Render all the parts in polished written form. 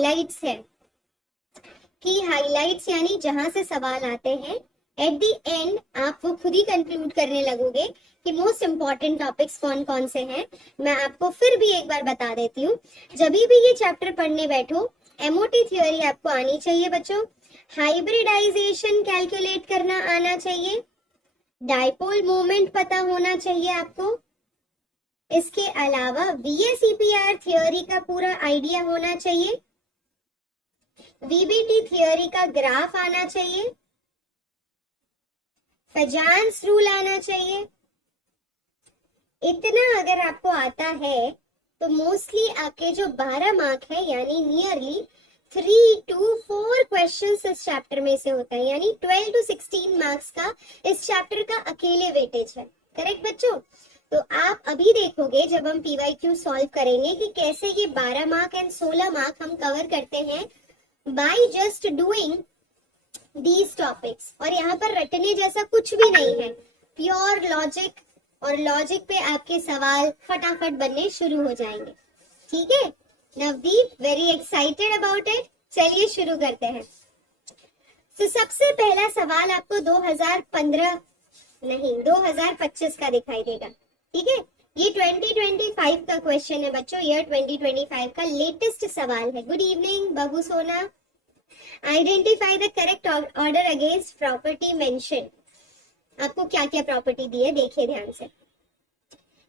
Highlights है, की highlights यानी जहां से सवाल आते हैं, एट द एंड आप वो खुद ही कंक्लूड करने लगोगे कि मोस्ट इंपॉर्टेंट टॉपिक्स कौन कौन से हैं। मैं आपको फिर भी एक बार बता देती हूँ, जब भी ये चैप्टर पढ़ने बैठो, एमओटी थ्योरी आपको आनी चाहिए बच्चों, हाइब्रिडाइजेशन कैलकुलेट करना आना चाहिए, डाइपोल मोमेंट पता होना चाहिए आपको, इसके अलावा वीएसईपीआर थ्योरी का पूरा आइडिया होना चाहिए, वीबीटी थ्योरी का ग्राफ आना चाहिए, फजान्स रूल आना चाहिए। इतना अगर आपको आता है तो मोस्टली आपके जो 12 मार्क है यानी नियरली 3 to 4 क्वेश्चंस इस चैप्टर में से होता है, यानी 12 to 16 मार्क्स का इस चैप्टर का अकेले वेटेज है। करेक्ट बच्चों? तो आप अभी देखोगे जब हम पीवाईक्यू सॉल्व करेंगे कि कैसे ये 12 मार्क एंड 16 मार्क हम कवर करते हैं by just doing these topics. और यहाँ पर रटने जैसा कुछ भी नहीं है, प्योर लॉजिक, और लॉजिक पे आपके सवाल फटाफट बनने शुरू हो जाएंगे। ठीक है Navdeep, very excited about it. चलिए शुरू करते हैं। तो सबसे पहला सवाल आपको 2025 का दिखाई देगा। ठीक है, ये 2025 का क्वेश्चन है बच्चों, ईयर 2025 का लेटेस्ट सवाल है। गुड इवनिंग बाबू सोना। Identify the correct order against property mention. आपको क्या क्या प्रॉपर्टी दी है देखिए ध्यान से।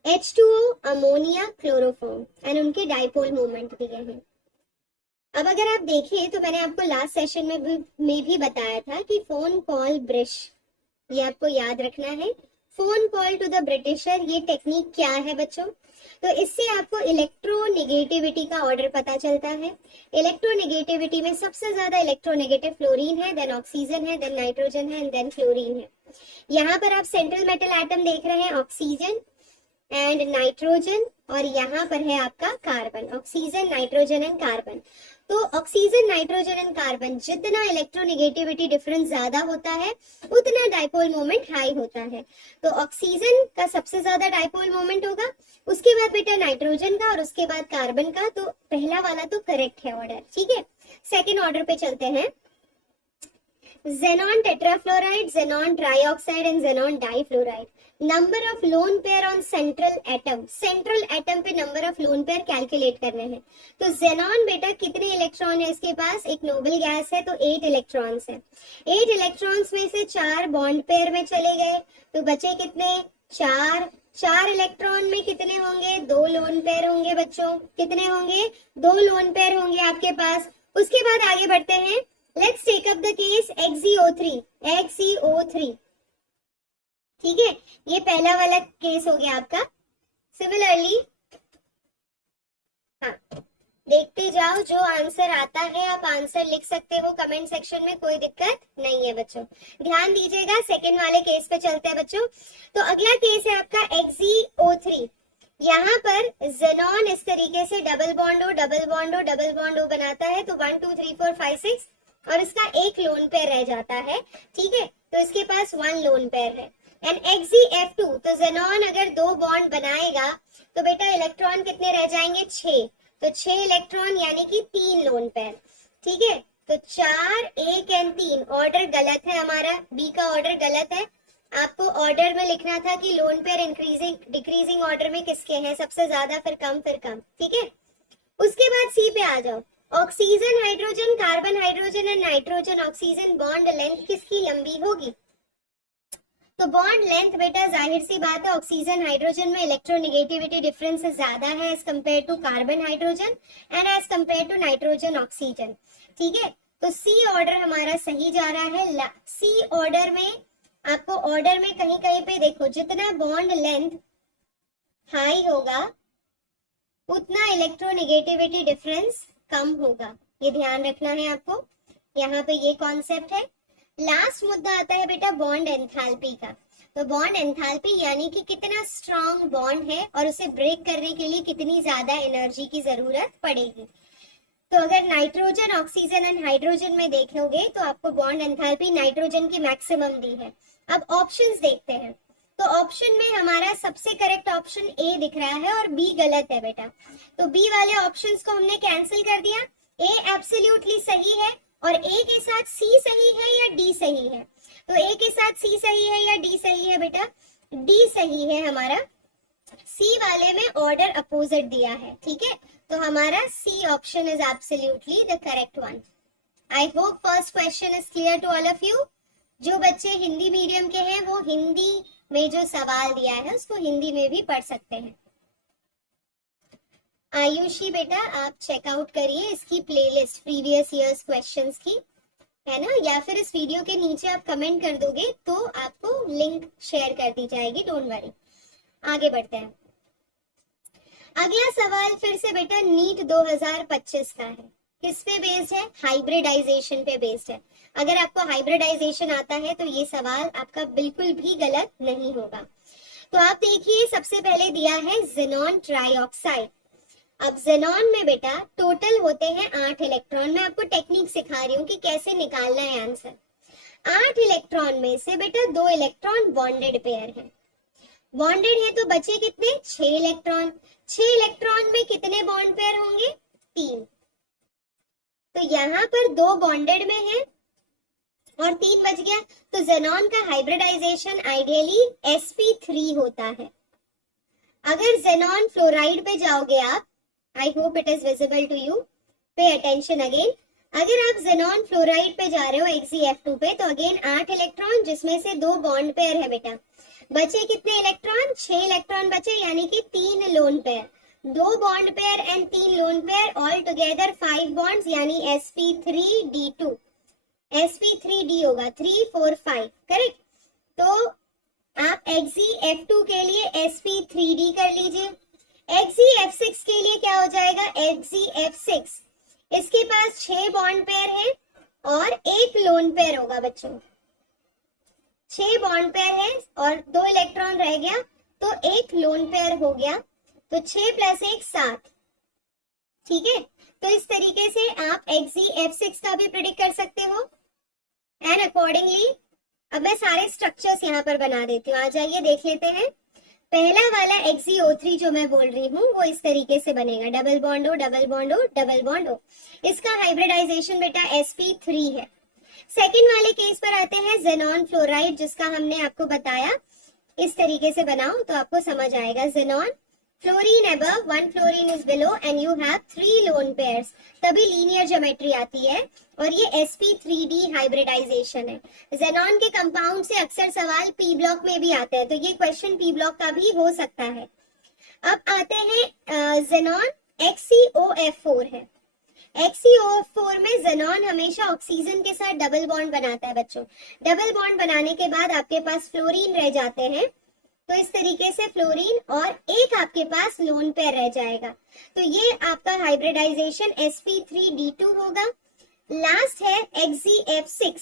H2O, अमोनिया, क्लोरोफॉर्म एंड उनके डाइपोल मोमेंट दिए हैं। अब अगर आप देखें तो मैंने आपको लास्ट सेशन में भी बताया था कि फोन कॉल ब्रिश, ये आपको याद रखना है। Phone call to the Britisher, ये टेक्निक क्या है बच्चों? तो इससे आपको इलेक्ट्रोनेगेटिविटी का ऑर्डर पता चलता है। इलेक्ट्रोनेगेटिविटी में सबसे ज्यादा इलेक्ट्रोनेगेटिव फ्लोरीन है, देन ऑक्सीजन है, देन नाइट्रोजन है एंड देन फ्लोरीन है। यहाँ पर आप सेंट्रल मेटल एटम देख रहे हैं, ऑक्सीजन एंड नाइट्रोजन, और यहाँ पर है आपका carbon, oxygen, nitrogen and carbon. तो ऑक्सीजन, नाइट्रोजन एंड कार्बन, जितना इलेक्ट्रोनेगेटिविटी डिफरेंस ज्यादा होता है उतना डाइपोल मोमेंट हाई होता है। तो ऑक्सीजन का सबसे ज्यादा डाइपोल मोमेंट होगा, उसके बाद बेटा नाइट्रोजन का, और उसके बाद कार्बन का। तो पहला वाला तो करेक्ट है ऑर्डर। ठीक है, सेकेंड ऑर्डर पे चलते हैं। xenon tetrafluoride, xenon trioxide and xenon difluoride. Number of lone pair on central atom, central atom पे number of lone pair calculate करने हैं। तो xenon बेटा कितने इलेक्ट्रॉन है इसके पास? एक नोबल गैस है तो 8 इलेक्ट्रॉन्स है। 8 इलेक्ट्रॉन्स में से 4 बॉन्ड पेयर में चले गए, तो बचे कितने? 4। 4 इलेक्ट्रॉन में कितने होंगे? 2 लोन पेयर होंगे बच्चों। कितने होंगे? 2 लोन पेयर होंगे आपके पास। उसके बाद आगे बढ़ते हैं। Let's take up the case XeO3, XeO3। ठीक है, ये पहला वाला केस हो गया आपका। सिमिलरली हाँ, देखते जाओ, जो आंसर आता है आप आंसर लिख सकते हो कमेंट सेक्शन में, कोई दिक्कत नहीं है बच्चों। ध्यान दीजिएगा, सेकेंड वाले केस पे चलते हैं बच्चों। तो अगला केस है आपका XeO3। यहाँ पर xenon इस तरीके से double bond O, double bond O, double bond O बनाता है, तो 1 2 3 4 5 6, और इसका एक लोन पेयर रह जाता है। ठीक है, तो इसके पास 1 लोन पेयर है। एंड XeF2, तो xenon अगर 2 बॉन्ड बनाएगा तो बेटा इलेक्ट्रॉन कितने रह जाएंगे? 6। तो 6 इलेक्ट्रॉन यानी कि 3 लोन पेयर। ठीक है, तो 4 1 एंड 3। ऑर्डर गलत है हमारा, बी का ऑर्डर गलत है। आपको ऑर्डर में लिखना था कि lone pair increasing decreasing order में किसके हैं, सबसे ज्यादा फिर कम फिर कम। ठीक है, उसके बाद सी पे आ जाओ। Oxygen hydrogen, carbon hydrogen and nitrogen oxygen, bond length किसकी लंबी होगी? तो बॉन्ड लेंथ बेटा जाहिर सी बात है, ऑक्सीजन हाइड्रोजन में इलेक्ट्रोनेगेटिविटी डिफरेंस ज्यादा है as compare to carbon hydrogen and as compare to nitrogen oxygen. ठीक है, तो सी ऑर्डर हमारा सही जा रहा है। सी ऑर्डर में आपको ऑर्डर में कहीं कहीं पे देखो, जितना बॉन्ड लेंथ हाई होगा उतना इलेक्ट्रोनेगेटिविटी डिफरेंस कम होगा, ये ध्यान रखना है आपको। यहाँ पे ये कॉन्सेप्ट है। लास्ट मुद्दा आता है बेटा बॉन्ड एंथैल्पी का। तो बॉन्ड एंथैल्पी यानी कि कितना स्ट्रॉन्ग बॉन्ड है और उसे ब्रेक करने के लिए कितनी ज्यादा एनर्जी की जरूरत पड़ेगी। तो अगर नाइट्रोजन, ऑक्सीजन एंड हाइड्रोजन में देखोगे तो आपको बॉन्ड एंथैल्पी नाइट्रोजन की मैक्सिमम दी है। अब ऑप्शंस देखते हैं। तो ऑप्शन में हमारा सबसे करेक्ट ऑप्शन ए दिख रहा है और बी गलत है बेटा। तो बी वाले ऑप्शंस को हमने कैंसिल कर दिया। ए एब्सोल्युटली सही है और ए के साथ सी सही है या डी सही है? तो ए के साथ सी सही है या डी सही है बेटा? डी सही है हमारा। सी वाले में ऑर्डर अपोजिट दिया है, ठीक है, तो हमारा C option is absolutely the correct one. I hope first question is clear to all of you. जो बच्चे हिंदी मीडियम के हैं वो हिंदी में जो सवाल दिया है उसको हिंदी में भी पढ़ सकते हैं। आयुषी बेटा आप चेकआउट करिए इसकी प्लेलिस्ट प्रीवियस ईयर्स क्वेश्चंस की, है ना, या फिर इस वीडियो के नीचे आप कमेंट कर दोगे तो आपको लिंक शेयर कर दी जाएगी, डोंट वरी। आगे बढ़ते हैं। अगला सवाल फिर से बेटा नीट 2025 का है। किस पे बेस्ड है? हाइब्रिडाइजेशन पे बेस्ड है। अगर आपको हाइब्रिडाइजेशन आता है तो ये सवाल आपका बिल्कुल भी गलत नहीं होगा। तो आप देखिए सबसे पहले दिया है ज़ेनॉन ट्राइऑक्साइड। अब ज़ेनॉन में बेटा टोटल होते हैं 8 इलेक्ट्रॉन। मैं आपको टेक्निक सिखा रही हूँ कि कैसे निकालना है आंसर। 8 इलेक्ट्रॉन में से बेटा 2 इलेक्ट्रॉन बॉन्डेड पेयर है। बॉन्डेड है तो बचे कितने? 6 इलेक्ट्रॉन। 6 इलेक्ट्रॉन में कितने बॉन्ड पेयर होंगे? 3। तो यहाँ पर 2 बॉन्डेड में है और 3 बच गया। तो ज़ेनॉन का हाइब्रिडाइजेशन आइडियली sp3 होता है। अगर ज़ेनॉन फ्लोराइड पे जाओगे आप, I hope it is visible to you, pay attention again. अगर आप ज़ेनॉन फ्लोराइड पे जा रहे हो Xef2 पे तो अगेन 8 इलेक्ट्रॉन जिसमें से 2 बॉन्ड पेयर है बेटा। बचे कितने इलेक्ट्रॉन? 6 इलेक्ट्रॉन बचे, यानी कि 3 lone pair, 2 bond pair and 3 lone pair, all together 5 bonds, यानी sp3d2। sp3d होगा 3 4 5, करेक्ट। तो आप Xef2 के लिए sp3d कर लीजिए। Xef6 के लिए क्या हो जाएगा? Xef6 इसके पास 6 बॉन्ड पेयर है और 1 लोन पेयर होगा बच्चों। 6 बॉन्ड पेयर है और 2 इलेक्ट्रॉन रह गया तो 1 लोन पेयर हो गया। तो 6 + 1 7, ठीक है। तो इस तरीके से आप Xef6 का भी प्रेडिक्ट कर सकते हो एंड अकॉर्डिंगली अब मैं सारे स्ट्रक्चर्स यहाँ पर बना देती हूँ। आ जाइए देख लेते हैं। पहला वाला XeO3 जो मैं बोल रही हूँ वो इस तरीके से बनेगा, double bond O double bond O double bond O। इसका हाइब्रिडाइजेशन बेटा sp3 है। सेकेंड वाले केस पर आते हैं ज़ेनॉन फ्लोराइड, जिसका हमने आपको बताया इस तरीके से बनाओ तो आपको समझ आएगा। Xenon fluorine above, 1 fluorine is below and you have 3 lone pairs, तभी लीनियर ज्योमेट्री आती है और ये sp3d हाइब्रिडाइजेशन है। ज़ेनॉन के कंपाउंड से अक्सर सवाल पी ब्लॉक में भी आते हैं, तो ये क्वेश्चन पी ब्लॉक का भी हो सकता है। अब आते हैं ज़ेनॉन XeOF4 है। XeOF4 में ज़ेनॉन हमेशा ऑक्सीजन के साथ डबल बॉन्ड बनाता है बच्चों। डबल बॉन्ड बनाने के बाद आपके पास फ्लोरीन रह जाते हैं, तो इस तरीके से फ्लोरीन और एक आपके पास लोन पेयर रह जाएगा। तो ये आपका हाइब्रिडाइजेशन sp3d2 होगा। लास्ट है Xef6।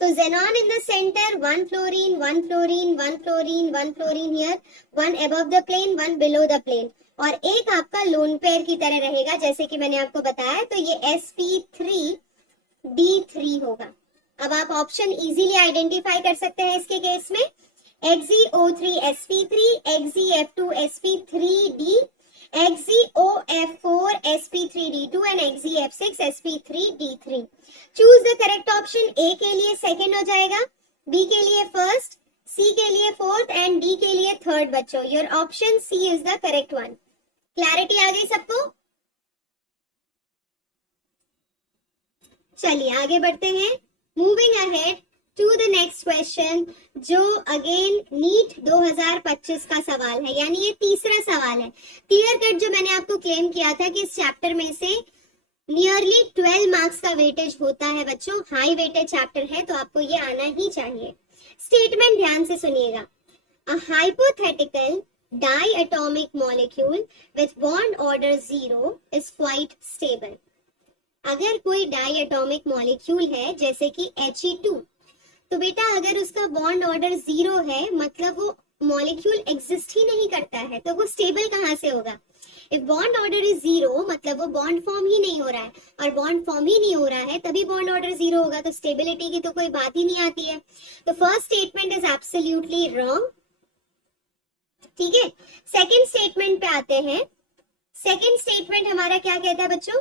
तो xenon in the center, 1 fluorine 1 fluorine 1 fluorine 1 fluorine here, 1 above the plane 1 below the plane, और एक आपका लोन पेयर की तरह रहेगा जैसे कि मैंने आपको बताया। तो ये sp3d3 होगा। अब आप ऑप्शन इजीली आइडेंटिफाई कर सकते हैं इसके केस में। XeO3 sp3, Xef2 sp3d, XeOF4 sp3d2 and Xef6 sp3d3। Choose the correct option. A के लिए सेकंड हो जाएगा, B के लिए फर्स्ट, C के लिए फोर्थ एंड D के लिए थर्ड बच्चों। Your option C is the correct one. Clarity आ गई सबको? चलिए आगे बढ़ते हैं। Moving ahead to the next question, जो अगेन नीट 2025 का सवाल है, यानी ये तीसरा सवाल है। क्लियर कट जो मैंने आपको क्लेम किया था कि इस चैप्टर में से नियरली 12 मार्क्स का वेटेज होता है बच्चों, हाई वेटेज चैप्टर है, तो आपको ये आना ही चाहिए। स्टेटमेंट ध्यान से सुनिएगा। A hypothetical diatomic molecule with bond order 0 is quite stable। अगर कोई डायटोमिक मॉलिक्यूल है जैसे कि He2, तो बेटा अगर उसका बॉन्ड ऑर्डर 0 है मतलब वो मॉलिक्यूल एग्जिस्ट ही नहीं करता है, तो वो स्टेबल कहाँ से होगा? इफ बॉन्ड ऑर्डर इज 0 मतलब वो बॉन्ड फॉर्म ही नहीं हो रहा है, और बॉन्ड फॉर्म ही नहीं हो रहा है तभी बॉन्ड ऑर्डर 0 होगा, तो स्टेबिलिटी की तो कोई बात ही नहीं आती है। तो first statement is absolutely wrong, ठीक है। सेकेंड स्टेटमेंट पे आते हैं। सेकेंड स्टेटमेंट हमारा क्या कहता है बच्चों?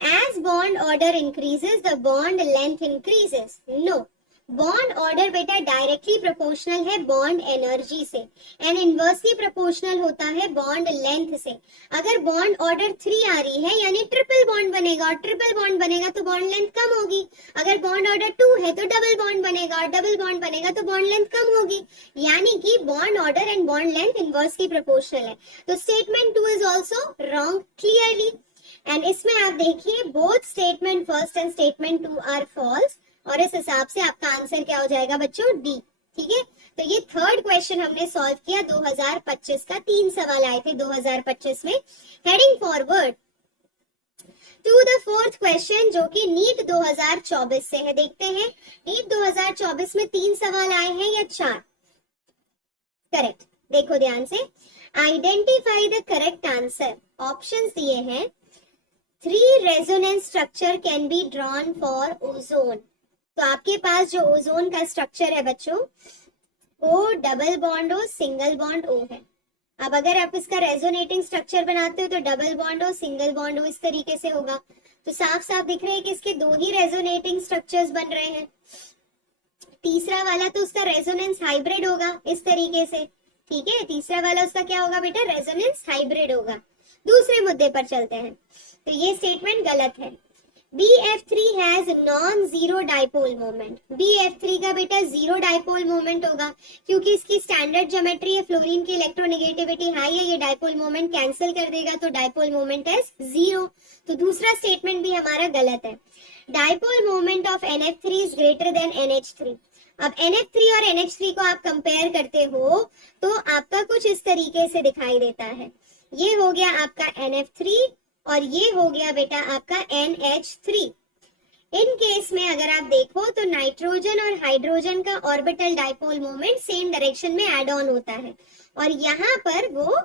As bond order increases, the bond length increases. No. Bond order बेटा डायरेक्टली प्रोपोर्शनल है बॉन्ड एनर्जी से एंड इनवर्सली प्रोपोर्शनल होता है बॉन्ड लेंथ से. अगर बॉन्ड ऑर्डर 3 आ रही है यानी ट्रिपल बॉन्ड बनेगा, और ट्रिपल बॉन्ड बनेगा तो बॉन्ड लेंथ कम होगी. अगर बॉन्ड ऑर्डर 2 है तो डबल बॉन्ड बनेगा, और डबल बॉन्ड बनेगा तो बॉन्ड लेंथ कम होगी. यानी कि bond order and bond length inversely proportional है. तो statement 2 is also wrong clearly. And इसमें आप देखिए both statement first and statement 2 are false, और इस हिसाब से आपका आंसर क्या हो जाएगा बच्चों? डी. ठीक है, तो ये थर्ड क्वेश्चन हमने सॉल्व किया 2025 का. 3 सवाल आए थे 2025 में. Heading forward to the fourth question जो कि नीट 2024 से है. देखते हैं नीट 2024 में 3 सवाल आए हैं या 4? करेक्ट. देखो ध्यान से, identify the correct answer. Options दिए हैं 3 resonance structure can be drawn for ozone. तो आपके पास जो ओजोन का स्ट्रक्चर है बच्चों, O double bond O single bond O है. अब अगर आप इसका रेजोनेटिंग स्ट्रक्चर बनाते हो तो double bond O single bond O इस तरीके से होगा. तो साफ साफ दिख रहा है कि इसके 2 ही रेजोनेटिंग स्ट्रक्चर्स बन रहे हैं. तीसरा वाला तो उसका रेजोनेंस हाइब्रिड होगा इस तरीके से. ठीक है, तीसरा वाला उसका क्या होगा बेटा? रेजोनेंस हाइब्रिड होगा. दूसरे मुद्दे पर चलते हैं. तो ये स्टेटमेंट गलत है. BF3 has non-zero dipole moment. BF3 का बेटा जीरो डाइपोल मोमेंट होगा क्योंकि इसकी स्टैंडर्ड ज्योमेट्री है. फ्लोरीन की इलेक्ट्रोनेगेटिविटी हाई है, ये डाइपोल मोमेंट कैंसिल कर देगा तो डाइपोल मोमेंट इज 0. तो दूसरा स्टेटमेंट भी हमारा गलत है. Dipole moment of NF3 is greater than NH3. अब NF3 और NH3 को आप कंपेयर करते हो तो आपका कुछ इस तरीके से दिखाई देता है. ये हो गया आपका NF3 और ये हो गया बेटा आपका NH3. इन केस में अगर आप देखो तो नाइट्रोजन और हाइड्रोजन का orbital dipole moment same direction में ऐड ऑन होता है और यहाँ पर वो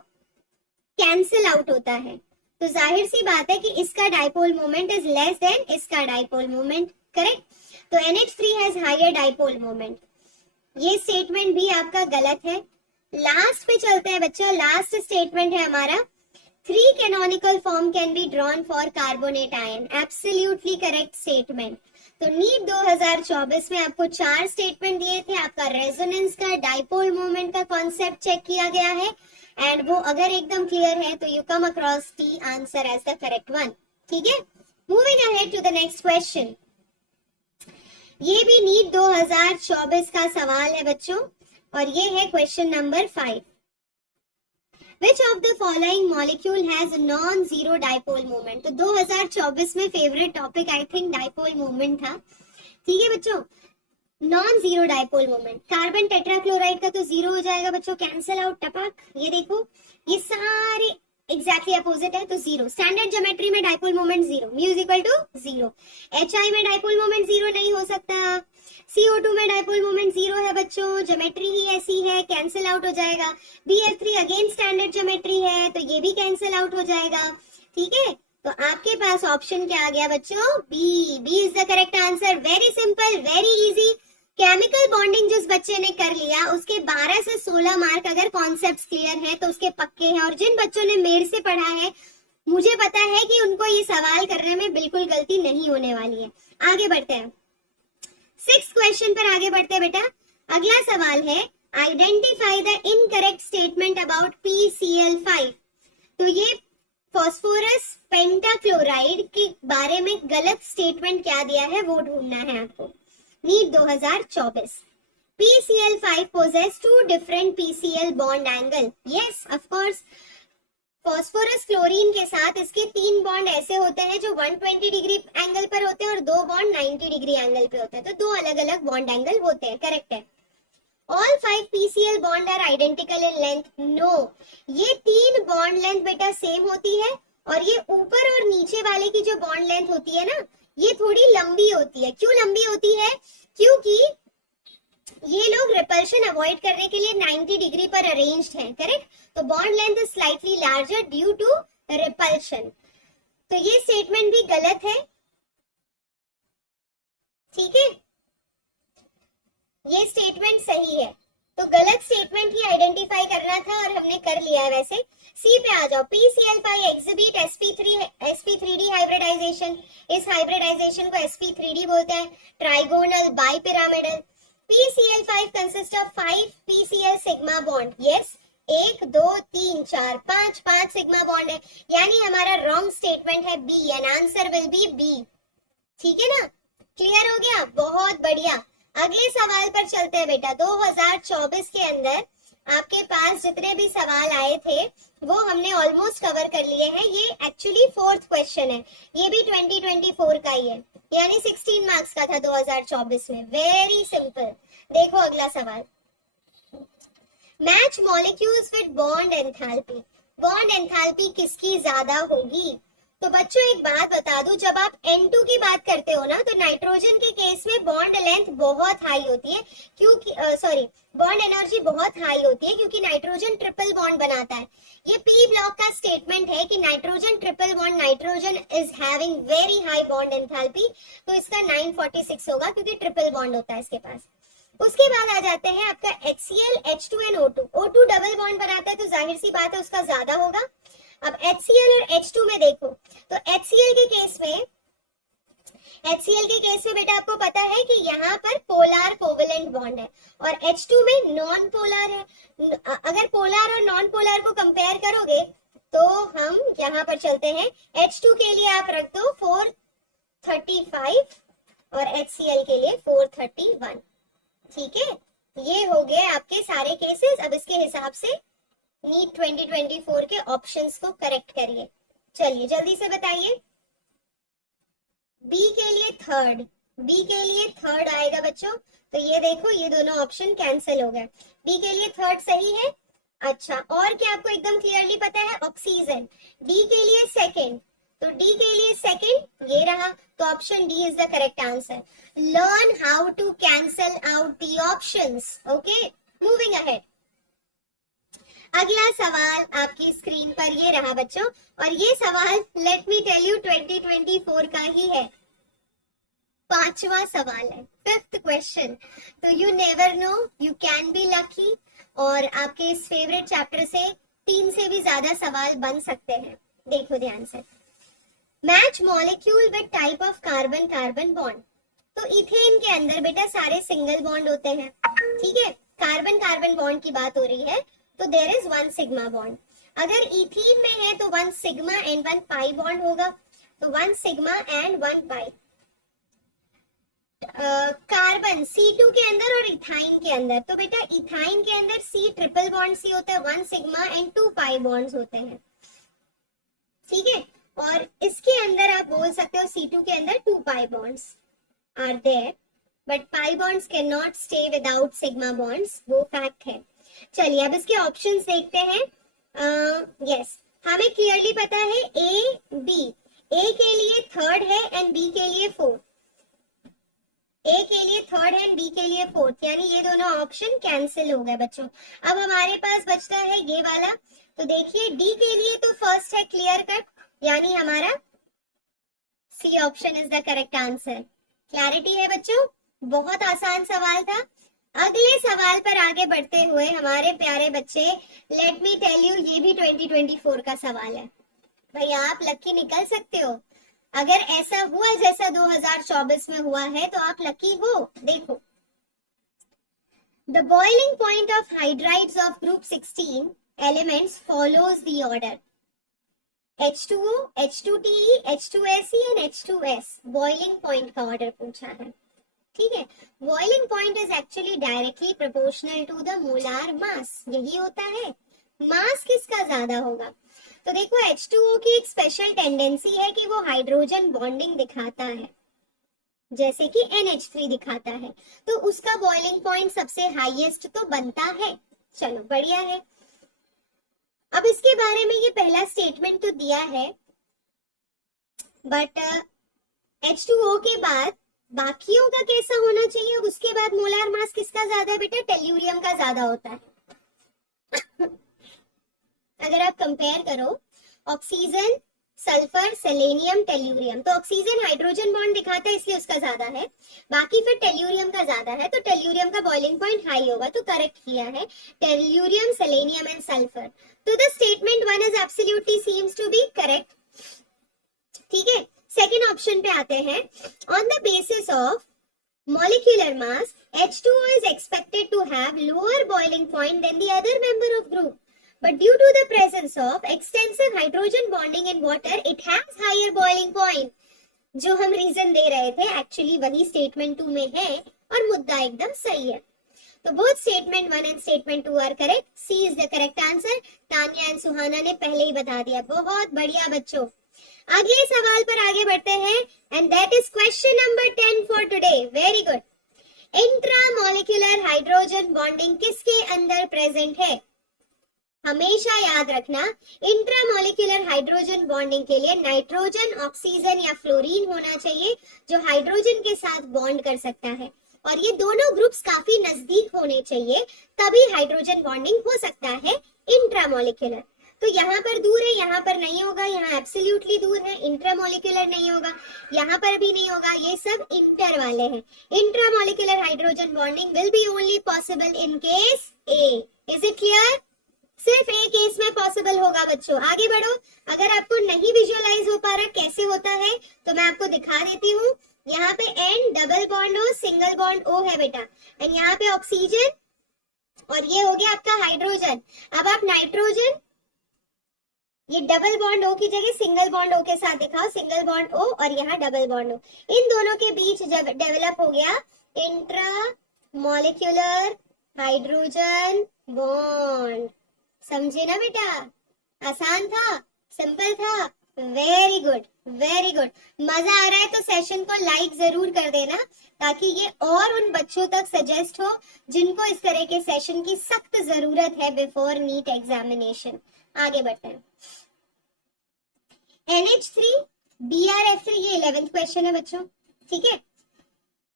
कैंसिल आउट होता है. तो जाहिर सी बात है कि इसका dipole moment is less than इसका डाइपोल मोमेंट. करेक्ट. तो NH3 has higher dipole moment. ये स्टेटमेंट भी आपका गलत है. लास्ट पे चलते हैं बच्चों. लास्ट स्टेटमेंट है हमारा 3 canonical form can be drawn for carbonate ion. Absolutely correct statement. तो नीट 2024 में आपको 4 स्टेटमेंट दिए थे. आपका रेजोनेंस का डाइपोल मोमेंट का कॉन्सेप्ट चेक किया गया है एंड वो अगर एकदम क्लियर है तो you come across the answer as the correct one. ठीक है, moving ahead to the next question. ये भी नीट 2024 का सवाल है बच्चों और ये है question number 5. Which of the following molecule has non-zero dipole moment? तो 2024 में favourite topic I think dipole moment था. ठीक है बच्चों, non zero dipole moment. Carbon tetrachloride का तो जीरो हो जाएगा बच्चों, कैंसिल आउट टपक. ये देखो ये सारे एग्जैक्टली अपोजिट है तो जीरो. स्टैंडर्ड ज्योमेट्री में dipole moment zero, mu is equal to zero. HI में डाइपोल मोमेंट जीरो नहीं हो सकता. CO2 में डाइपोल मोमेंट जीरो है बच्चों, ज्योमेट्री ही ऐसी है, कैंसिल आउट हो जाएगा. BF3 अगेन स्टैंडर्ड ज्योमेट्री है तो ये भी कैंसिल आउट हो जाएगा. ठीक है, तो आपके पास ऑप्शन क्या आ गया बच्चों? B. B is the correct answer. Very simple, very easy. Chemical bonding जिस बच्चे ने कर लिया उसके 12 से 16 मार्क अगर कॉन्सेप्ट्स क्लियर है तो उसके पक्के हैं. और जिन बच्चों ने मेरे से पढ़ा है मुझे पता है कि उनको ये सवाल करने में बिल्कुल गलती नहीं होने वाली है. आगे बढ़ते हैं, 6th क्वेश्चन पर आगे बढ़ते हैं बेटा. अगला सवाल है identify the incorrect statement about PCl5. तो ये फास्फोरस पेंटाक्लोराइड के बारे में गलत स्टेटमेंट क्या दिया है वो ढूंढना है आपको. NEET 2024. PCl5 possess 2 different PCl bond angle. Yes, of course. Phosphorus chlorine के साथ इसके 3 बॉन्ड ऐसे होते हैं जो 120 डिग्री एंगल पर होते हैं और 2 बॉन्ड 90 डिग्री एंगल पे होते हैं. तो 2 अलग अलग बॉन्ड एंगल होते हैं. करेक्ट है. All 5 PCl bond are identical in length. No, ये 3 बॉन्ड लेंथ बेटा सेम होती है और ये ऊपर और नीचे वाले की जो बॉन्ड लेंथ होती है ना ये थोड़ी लंबी होती है. क्यों लंबी होती है? क्योंकि ये लोग रिपल्शन अवॉइड करने के लिए 90 डिग्री पर अरेंज्ड हैं. करेक्ट. तो bond length is slightly larger due to repulsion. तो ये स्टेटमेंट भी गलत है. ठीक है, ये स्टेटमेंट सही है. तो गलत स्टेटमेंट ही आइडेंटिफाई करना था और हमने कर लिया है। वैसे सी पे आ जाओ। PCl5 exhibit sp3d hybridisation. इस हाइब्रिडाइजेशन को sp3d बोलते हैं, trigonal bipyramidal. PCl5 consist of 5 PCl sigma bond. Yes, 1 2 3 4 5 5 sigma bond है, यानी हमारा रॉन्ग स्टेटमेंट है B, and answer will be B. ठीक है ना, क्लियर हो गया, बहुत बढ़िया। अगले सवाल पर चलते हैं बेटा। 2024 के अंदर आपके पास जितने भी सवाल आए थे वो हमने ऑलमोस्ट कवर कर लिए हैं। ये एक्चुअली 4th क्वेश्चन है, ये भी 2024 का ही है, यानी 16 मार्क्स का था 2024 में। Very simple. देखो अगला सवाल, match molecules with bond enthalpy. Bond enthalpy किसकी ज्यादा होगी? तो बच्चों एक बात बता दूं, जब आप N2 की बात करते हो ना, तो नाइट्रोजन के केस में बॉन्ड लेंथ बहुत हाई होती है, क्योंकि बॉन्ड एनर्जी बहुत हाई होती है, क्योंकि नाइट्रोजन ट्रिपल बॉन्ड बनाता है। ये पी ब्लॉक का स्टेटमेंट है कि nitrogen triple bond, nitrogen is having very high bond enthalpy, तो इसका 946 होगा, क्योंकि ट्रिपल बॉन्ड होता है इसके पास। उसके बाद आ जाते हैं आपका HCl, H2 and O2। O2 double bond बनाता है, तो जाहिर सी बात है उसका ज्यादा होगा। अब HCl और H2 में देखो, तो HCl के केस में बेटा आपको पता है कि यहाँ पर पोलर कोवेलेंट बॉन्ड है, और H2 में नॉन पोलर है। अगर पोलर और नॉन पोलर को कंपेयर करोगे तो हम यहाँ पर चलते हैं, H2 के लिए आप रख दो 435 और HCl के लिए 431। ठीक है, ये हो गए आपके सारे केसेस। अब इसके हिसाब से नीट 2024 के ऑप्शंस को करेक्ट करिए। चलिए जल्दी से बताइए। बी के लिए थर्ड आएगा बच्चों। तो ये देखो, ये दोनों ऑप्शन कैंसिल हो गए। बी के लिए थर्ड सही है। अच्छा, और क्या आपको एकदम क्लियरली पता है? ऑक्सीजन। डी के लिए सेकंड, तो डी के लिए सेकंड ये रहा, तो option D is the correct answer. Learn how to cancel out the options. Okay, moving ahead. अगला सवाल आपकी स्क्रीन पर ये रहा बच्चों, और ये सवाल लेट मी टेल यू 2024 का ही है। 5वां सवाल है, 5th क्वेश्चन। तो you never know, you can be lucky, और आपके इस फेवरेट चैप्टर से 3 से भी ज्यादा सवाल बन सकते हैं। देखो ध्यान से, match molecule with type of carbon carbon bond. तो इथेन के अंदर बेटा सारे सिंगल बॉन्ड होते हैं, ठीक है। कार्बन कार्बन बॉन्ड की बात हो रही है, तो देयर इज 1 सिग्मा बॉन्ड। अगर इथीन में है तो 1 सिग्मा एंड 1 पाई बॉन्ड होगा, तो 1 sigma and 1 pi. Carbon C2 के अंदर और इथाइन के अंदर, तो बेटा इथाइन के अंदर C ट्रिपल बॉन्ड C होता है, 1 सिग्मा एंड 2 पाई बॉन्ड्स होते हैं, ठीक है। और इसके अंदर आप बोल सकते हो C2 के अंदर 2 pi bonds are there, but pi bonds can not stay without sigma bonds, वो फैक्ट है। चलिए अब इसके ऑप्शंस देखते हैं। यस, हमें क्लियरली पता है ए बी। ए के लिए थर्ड है एंड बी के लिए फोर्थ। ए के लिए थर्ड है एंड बी के लिए फोर्थ, यानी ये दोनों ऑप्शन कैंसिल हो गए बच्चों। अब हमारे पास बचता है ये वाला। तो देखिए डी के लिए तो फर्स्ट है क्लियर कट, यानी हमारा C option is the correct answer. Clarity है बच्चों, बहुत आसान सवाल था। अगले सवाल पर आगे बढ़ते हुए हमारे प्यारे बच्चे, लेट मी टेल यू, ये भी 2024 का सवाल है। भैया आप लकी निकल सकते हो, अगर ऐसा हुआ जैसा 2024 में हुआ है तो आप लकी हो। देखो, the boiling point of hydrides of group 16 elements follows the order H2O, H2TE, H2SE and H2S। Boiling point का ऑर्डर पूछा है, ठीक है। Boiling point is actually directly proportional to the molar mass, यही होता है। मास किसका ज्यादा होगा? तो देखो H2O की एक स्पेशल टेंडेंसी है कि वो हाइड्रोजन बॉन्डिंग दिखाता है, जैसे कि NH3 दिखाता है, तो उसका बॉइलिंग पॉइंट सबसे हाईएस्ट तो बनता है। चलो बढ़िया है। अब इसके बारे में ये पहला स्टेटमेंट तो दिया है, बट H2O के बाद बाकियों का कैसा होना चाहिए? अब उसके बाद मोलार मास किसका ज्यादा बेटा? टेल्यूरियम का ज्यादा होता है। अगर आप कंपेयर करो ऑक्सीजन सल्फर, सेलेनियम, टेल्यूरियम। तो ऑक्सीजन हाइड्रोजन बॉन्ड दिखाता है इसलिए उसका ज्यादा है, बाकी फिर टेल्यूरियम का ज्यादा है, तो टेल्यूरियम का बॉइलिंग पॉइंट हाई होगा, तो करेक्ट किया है टेल्यूरियम, सेलेनियम एंड सल्फर। तो the statement 1 is absolutely seems to be correct. ठीक है, सेकेंड ऑप्शन पे आते हैं। On the basis of molecular mass, H2O is expected to have lower boiling point than the other member of group. But due to the presence of extensive hydrogen bonding in water, it has higher boiling point. जो हम reason दे रहे थे actually वही statement 2 में है और मुद्दा एकदम सही है। तो both statement 1 and statement 2 are correct. C is the correct answer. Tania and Suhana ने पहले ही बता दिया। बहुत बढ़िया बच्चों, अगले सवाल पर आगे बढ़ते हैं and that is question number 10 for today. Very good. Intramolecular hydrogen bonding किसके अंदर प्रेजेंट है? हमेशा याद रखना, इंट्रामोलिक्यूलर हाइड्रोजन बॉन्डिंग के लिए नाइट्रोजन, ऑक्सीजन या फ्लोरीन होना चाहिए जो हाइड्रोजन के साथ बॉन्ड कर सकता है, और ये दोनों ग्रुप्स काफी नजदीक होने चाहिए, तभी हाइड्रोजन बॉन्डिंग हो सकता है इंट्रामोलिक्यूलर। तो यहाँ पर दूर है, यहाँ पर नहीं होगा, यहाँ एब्सोल्युटली दूर है, इंट्रामोलिक्यूलर नहीं होगा, यहाँ पर भी नहीं होगा, ये सब इंटर वाले हैं। Intramolecular hydrogen bonding will be only possible in case A. Is it clear? सिर्फ एक केस में पॉसिबल होगा बच्चों। आगे बढ़ो। अगर आपको नहीं विजुअलाइज हो पा रहा कैसे होता है तो मैं आपको दिखा देती हूँ। यहाँ पे N double bond O, single bond O है बेटा, एंड यहाँ पे ऑक्सीजन, और ये हो गया आपका हाइड्रोजन। अब आप नाइट्रोजन, ये डबल बॉन्ड ओ की जगह सिंगल बॉन्ड ओ के साथ दिखाओ, सिंगल बॉन्ड ओ और यहाँ डबल बॉन्ड ओ। इन दोनों के बीच जब डेवलप हो गया इंट्रा मॉलिक्यूलर हाइड्रोजन बॉन्ड। समझे ना बेटा? आसान था, सिंपल था। Very good, very good. मजा आ रहा है तो सेशन को लाइक जरूर कर देना ताकि ये और उन बच्चों तक सजेस्ट हो जिनको इस तरह के सेशन की सख्त जरूरत है बिफोर नीट एग्जामिनेशन। आगे बढ़ते हैं। NH3 BrF3 ये 11th क्वेश्चन है बच्चों। ठीक है,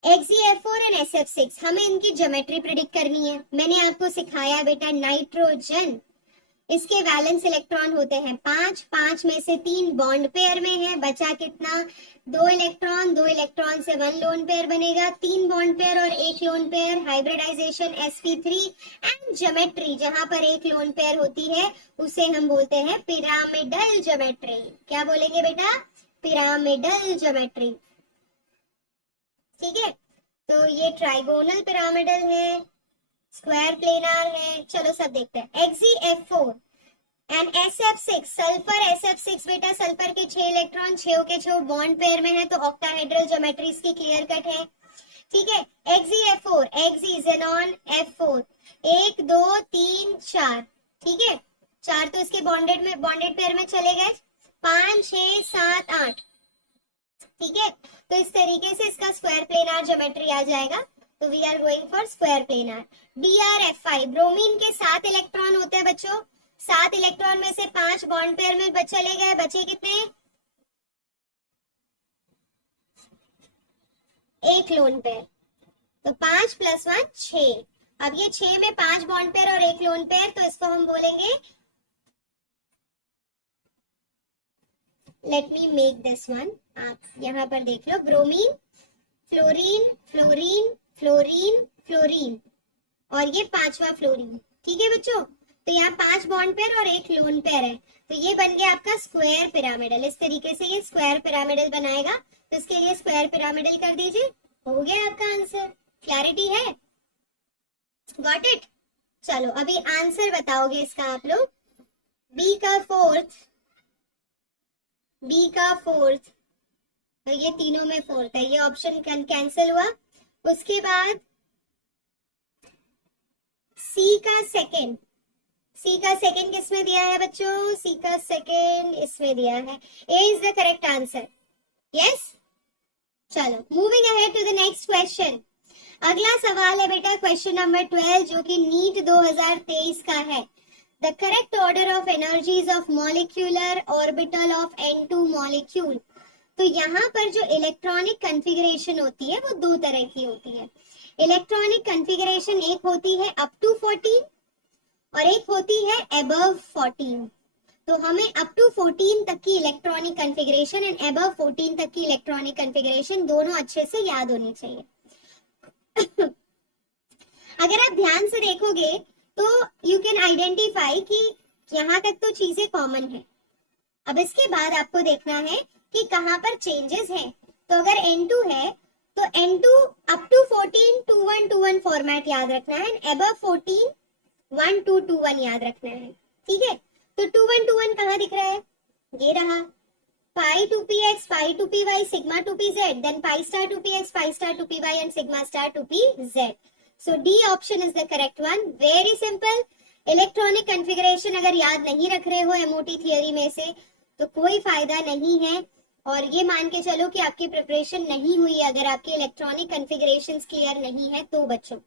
XeF4 एंड SF6 हमें इनकी ज्योमेट्री प्रिडिक्ट करनी है। मैंने आपको सिखाया बेटा नाइट्रोजन, इसके वैलेंस इलेक्ट्रॉन होते हैं 5, 5 में से 3 बॉन्ड पेयर में है, बचा कितना? 2 इलेक्ट्रॉन, 2 इलेक्ट्रॉन से 1 लोन पेयर बनेगा, 3 बॉन्ड पेयर और 1 lone pair, hybridisation sp3 and geometry जहां पर 1 लोन पेयर होती है उसे हम बोलते हैं पिरामिडल ज्योमेट्री। क्या बोलेंगे बेटा? Pyramidal geometry. ठीक है, तो ये ट्राइगोनल पिरामिडल है, स्क्वायर प्लेनार है। चलो सब देखते हैं। XeF4 and SF6, sulphur SF6 बेटा, सल्फर के 6 इलेक्ट्रॉन 6 के 6 बॉन्ड पेयर में है, तो ऑक्टाहेड्रल ज्योमेट्री इसकी क्लियर कट है। ठीक है, XeF4, Xenon F4, 1 2 3 4। ठीक है, 4 तो इसके बॉन्डेड पेयर में चले गए, 5 6 7 8। ठीक है, तो इस तरीके से इसका स्क्वायर प्लेनार ज्योमेट्री आ जाएगा। तो we are going for square planar. BrF5, bromine के 7 इलेक्ट्रॉन होते हैं बच्चों, 7 इलेक्ट्रॉन में से 5 बॉन्ड पेयर में चले गए, बचे कितने? 1 लोन पेयर, तो 5 + 1 6। अब ये 6 में 5 बॉन्ड पेयर और 1 लोन पेयर, तो इसको हम बोलेंगे, let me make this one, आप यहाँ पर देख लो, bromine, fluorine, fluorine, fluorine, fluorine, और ये 5वां फ्लोरीन। ठीक है बच्चों, तो यहाँ 5 बॉन्ड पेयर और 1 लोन पेयर है, तो ये बन गया आपका स्क्वायर पिरामिडल। इस तरीके से ये स्क्वायर पिरामिडल बनाएगा, तो इसके लिए स्क्वायर पिरामिडल कर दीजिए। हो गया आपका आंसर। क्लैरिटी है? Got it? चलो अभी आंसर बताओगे इसका आप लोग। बी का फोर्थ, तो ये तीनों में 4th है, ये ऑप्शन कैंसिल हुआ। उसके बाद सी का सेकंड किसमें दिया है बच्चों? सी का सेकंड इसमें दिया है। A is the correct answer. Yes, चलो moving ahead to the next question. अगला सवाल है बेटा क्वेश्चन नंबर 12 जो कि नीट 2023 का है। The correct order of energies of molecular orbital of N2 molecule. तो यहाँ पर जो इलेक्ट्रॉनिक कॉन्फ़िगरेशन होती है वो 2 तरह की होती है। इलेक्ट्रॉनिक कॉन्फ़िगरेशन एक होती है अप टू 14 और एक होती है अबव 14। तो हमें अप टू 14 तक की इलेक्ट्रॉनिक कॉन्फ़िगरेशन एंड अबव 14 तक की इलेक्ट्रॉनिक कॉन्फ़िगरेशन दोनों अच्छे से याद होनी चाहिए। अगर आप ध्यान से देखोगे तो यू कैन आइडेंटिफाई कि यहाँ तक तो चीजें कॉमन है। अब इसके बाद आपको देखना है कि कहाँ पर चेंजेस हैं। तो अगर N2 है तो N2 अप टू 14 2121 फॉर्मेट याद रखना है, अबव 14 1221 याद रखना है। ठीक है, तो 2121 कहाँ दिख रहा है? ये रहा, pi 2px, pi 2py, sigma 2pz, then pi star 2px, pi star 2py and sigma star 2pz। So D option is the correct one. Very simple. Electronic configuration अगर याद नहीं रख रहे हो एमओटी थियरी में से तो कोई फायदा नहीं है, और ये मान के चलो कि आपकी प्रिपरेशन नहीं हुई अगर आपके इलेक्ट्रॉनिक कॉन्फ़िगरेशंस क्लियर नहीं है तो बच्चों।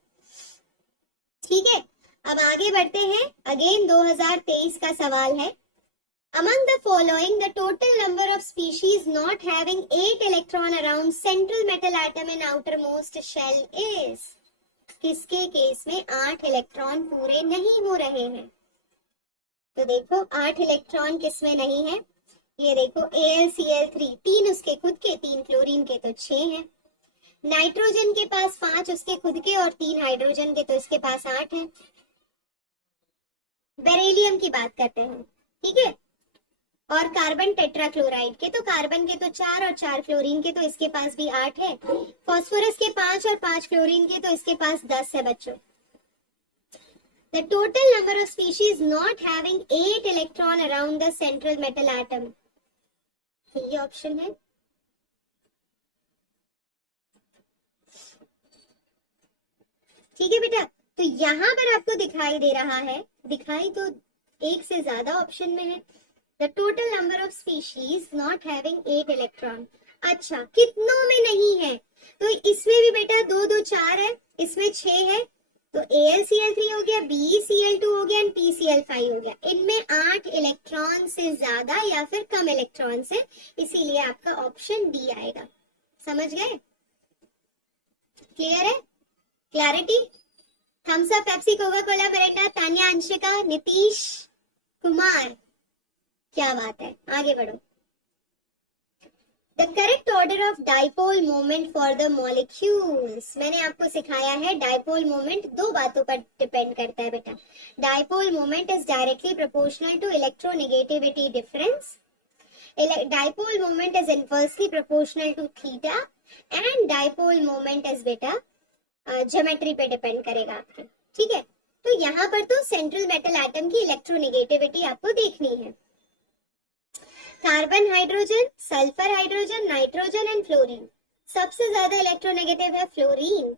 ठीक है, अब आगे बढ़ते हैं। अगेन 2023 का सवाल है, among the following the total number of species not having 8 electron around central metal atom in outermost shell is। किसके केस में 8 इलेक्ट्रॉन पूरे नहीं हो रहे हैं? तो देखो 8 इलेक्ट्रॉन किस में नहीं है, ये देखो AlCl3 3 उसके खुद के, 3 क्लोरीन के तो 6 हैं। नाइट्रोजन के पास 5 उसके खुद के और 3 हाइड्रोजन के तो इसके पास 8 है। बेरिलियम की बात करते हैं, ठीक है, और कार्बन टेट्राक्लोराइड के तो कार्बन के तो 4 और 4 फ्लोरीन के तो इसके पास भी 8 है। फास्फोरस के 5 और 5 फ्लोरीन के तो इसके पास 10 है बच्चों। The total number of species not having 8 electron around the central metal atom, ये ऑप्शन है। ठीक है बेटा, तो यहाँ पर आपको दिखाई दे रहा है, दिखाई तो एक से ज्यादा ऑप्शन में है। The total number of species not having 8 electron। अच्छा, कितनों में नहीं है? तो इसमें भी बेटा 2 2 4 है, इसमें 6 है, तो AlCl3 हो गया, BeCl2 हो गया, PCl5 हो गया। इनमें 8 इलेक्ट्रॉन से ज्यादा या फिर कम इलेक्ट्रॉन से, इसीलिए आपका ऑप्शन डी आएगा। समझ गए? क्लियर है? Clarity? Thums Up, Pepsi, Coca Cola, Mirinda, Tanya, Anshika, Nitish Kumar, क्या बात है, आगे बढ़ो। The correct order of dipole moment for the molecules। मैंने आपको सिखाया है डाइपोल मोमेंट दो बातों पर डिपेंड करता है बेटा। Dipole moment is directly proportional to electronegativity difference, dipole moment is inversely proportional to theta, and dipole moment is बेटा ज्योमेट्री पे डिपेंड करेगा आपके। ठीक है, तो यहाँ पर तो सेंट्रल मेटल एटम की इलेक्ट्रोनेगेटिविटी आपको देखनी है। Carbon, hydrogen, sulphur, hydrogen, nitrogen and fluorine, सबसे ज्यादा इलेक्ट्रोनेगेटिव है फ्लोरीन,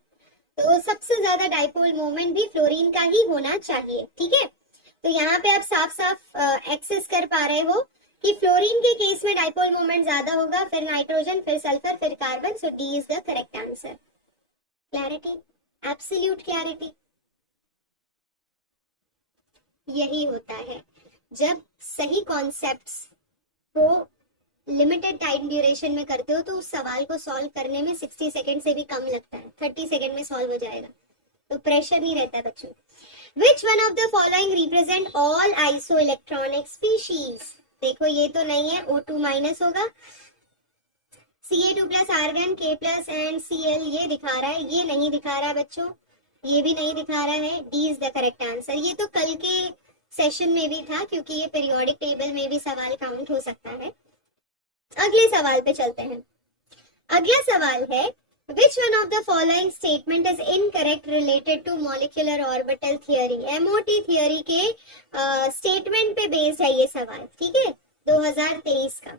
तो सबसे ज्यादा डाइपोल मोमेंट भी फ्लोरीन का ही होना चाहिए। ठीक है, तो यहाँ पे आप साफ साफ एक्सेस कर पा रहे हो कि फ्लोरीन के केस में डाइपोल मोमेंट ज्यादा होगा, फिर नाइट्रोजन, फिर सल्फर, फिर carbon. So D is the correct answer. Clarity? Absolute clarity. यही होता है जब सही कॉन्सेप्ट्स को लिमिटेड टाइम ड्यूरेशन में करते हो तो उस सवाल को सॉल्व करने में 60 सेकंड से भी कम लगता है, 30 सेकंड में सॉल्व हो जाएगा, तो प्रेशर नहीं रहता है बच्चों। Which one of the following represent all isoelectronic species? देखो ये तो नहीं है, O2 माइनस होगा, Ca2 plus argon, K plus and Cl ये दिखा रहा है, ये नहीं दिखा रहा है बच्चों, ये भी नहीं दिखा रहा है। D is the correct answer. ये तो कल के सेशन में भी था क्योंकि ये पीरियोडिक टेबल में भी सवाल काउंट हो सकता है। अगले सवाल पे चलते हैं। अगला सवाल है, which one of the following statement is incorrect related to molecular orbital theory? MOT theory के स्टेटमेंट पे बेस्ड है ये सवाल। ठीक है, 2023 का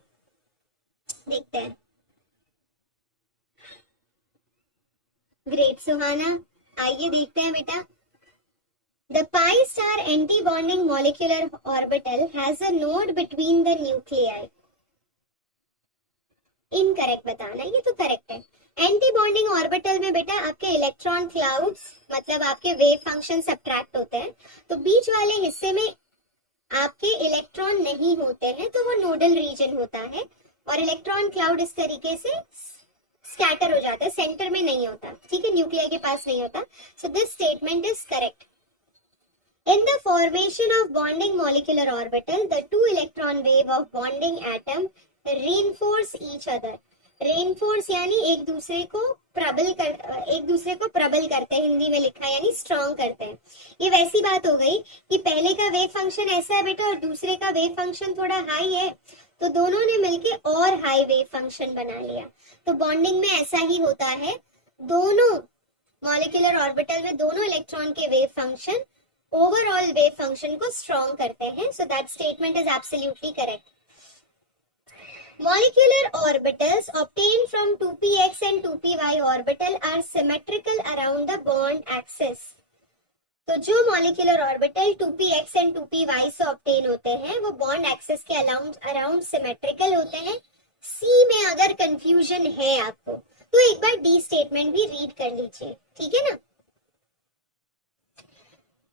देखते हैं। ग्रेट सुहाना, आइए देखते हैं बेटा। The pi star anti-bonding molecular orbital has a node between the nuclei। Incorrect बताना, ये तो करेक्ट है। एंटी बॉन्डिंग ऑर्बिटल में बेटा आपके इलेक्ट्रॉन क्लाउड्स मतलब आपके वेव फंक्शन सब्ट्रैक्ट होते हैं, तो बीच वाले हिस्से में आपके इलेक्ट्रॉन नहीं होते हैं, तो वो नोडल रीजन होता है और इलेक्ट्रॉन क्लाउड इस तरीके से स्कैटर हो जाता है, सेंटर में नहीं होता। ठीक है, न्यूक्लियर के पास नहीं होता। So this statement is correct. In the formation of bonding molecular orbital, the two electron wave of bonding atom reinforce each other. Reinforce यानी एक दूसरे को प्रबल करते हैं, हिंदी में लिखा है, यानी स्ट्रॉन्ग करते हैं। ये वैसी बात हो गई कि पहले का वेव फंक्शन ऐसा है बेटा और दूसरे का वेव फंक्शन थोड़ा हाई है, तो दोनों ने मिलके और हाई वेव फंक्शन बना लिया। तो बॉन्डिंग में ऐसा ही होता है, दोनों मॉलिक्यूलर ऑर्बिटल में दोनों इलेक्ट्रॉन के wave function overall wave function को स्ट्रॉन्ग करते हैं। So that statement is absolutely correct. Molecular orbitals obtained from 2px and 2py orbital are symmetrical around the bond axis. तो जो molecular orbital 2px and 2py से obtain होते हैं वो bond axis के around symmetrical होते हैं। C में अगर confusion है आपको तो एक बार D statement भी read कर लीजिए, ठीक है ना।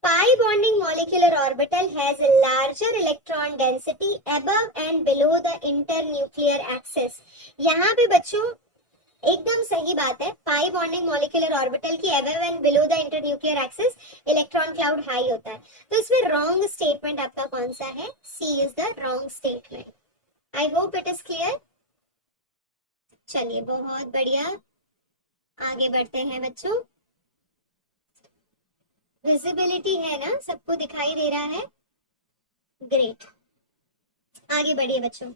Pi bonding molecular orbital has a larger electron density above and below the internuclear axis. यहाँ पे बच्चों एकदम सही बात है, पाई बॉन्डिंग मॉलिक्यूलर ऑर्बिटल की above and below the internuclear axis electron cloud high होता है। तो इसमें रॉन्ग स्टेटमेंट आपका कौन सा है? C is the wrong statement. I hope it is clear. चलिए बहुत बढ़िया, आगे बढ़ते हैं बच्चों। विजिबिलिटी है ना, सबको दिखाई दे रहा है? ग्रेट, आगे बढ़िए बच्चों।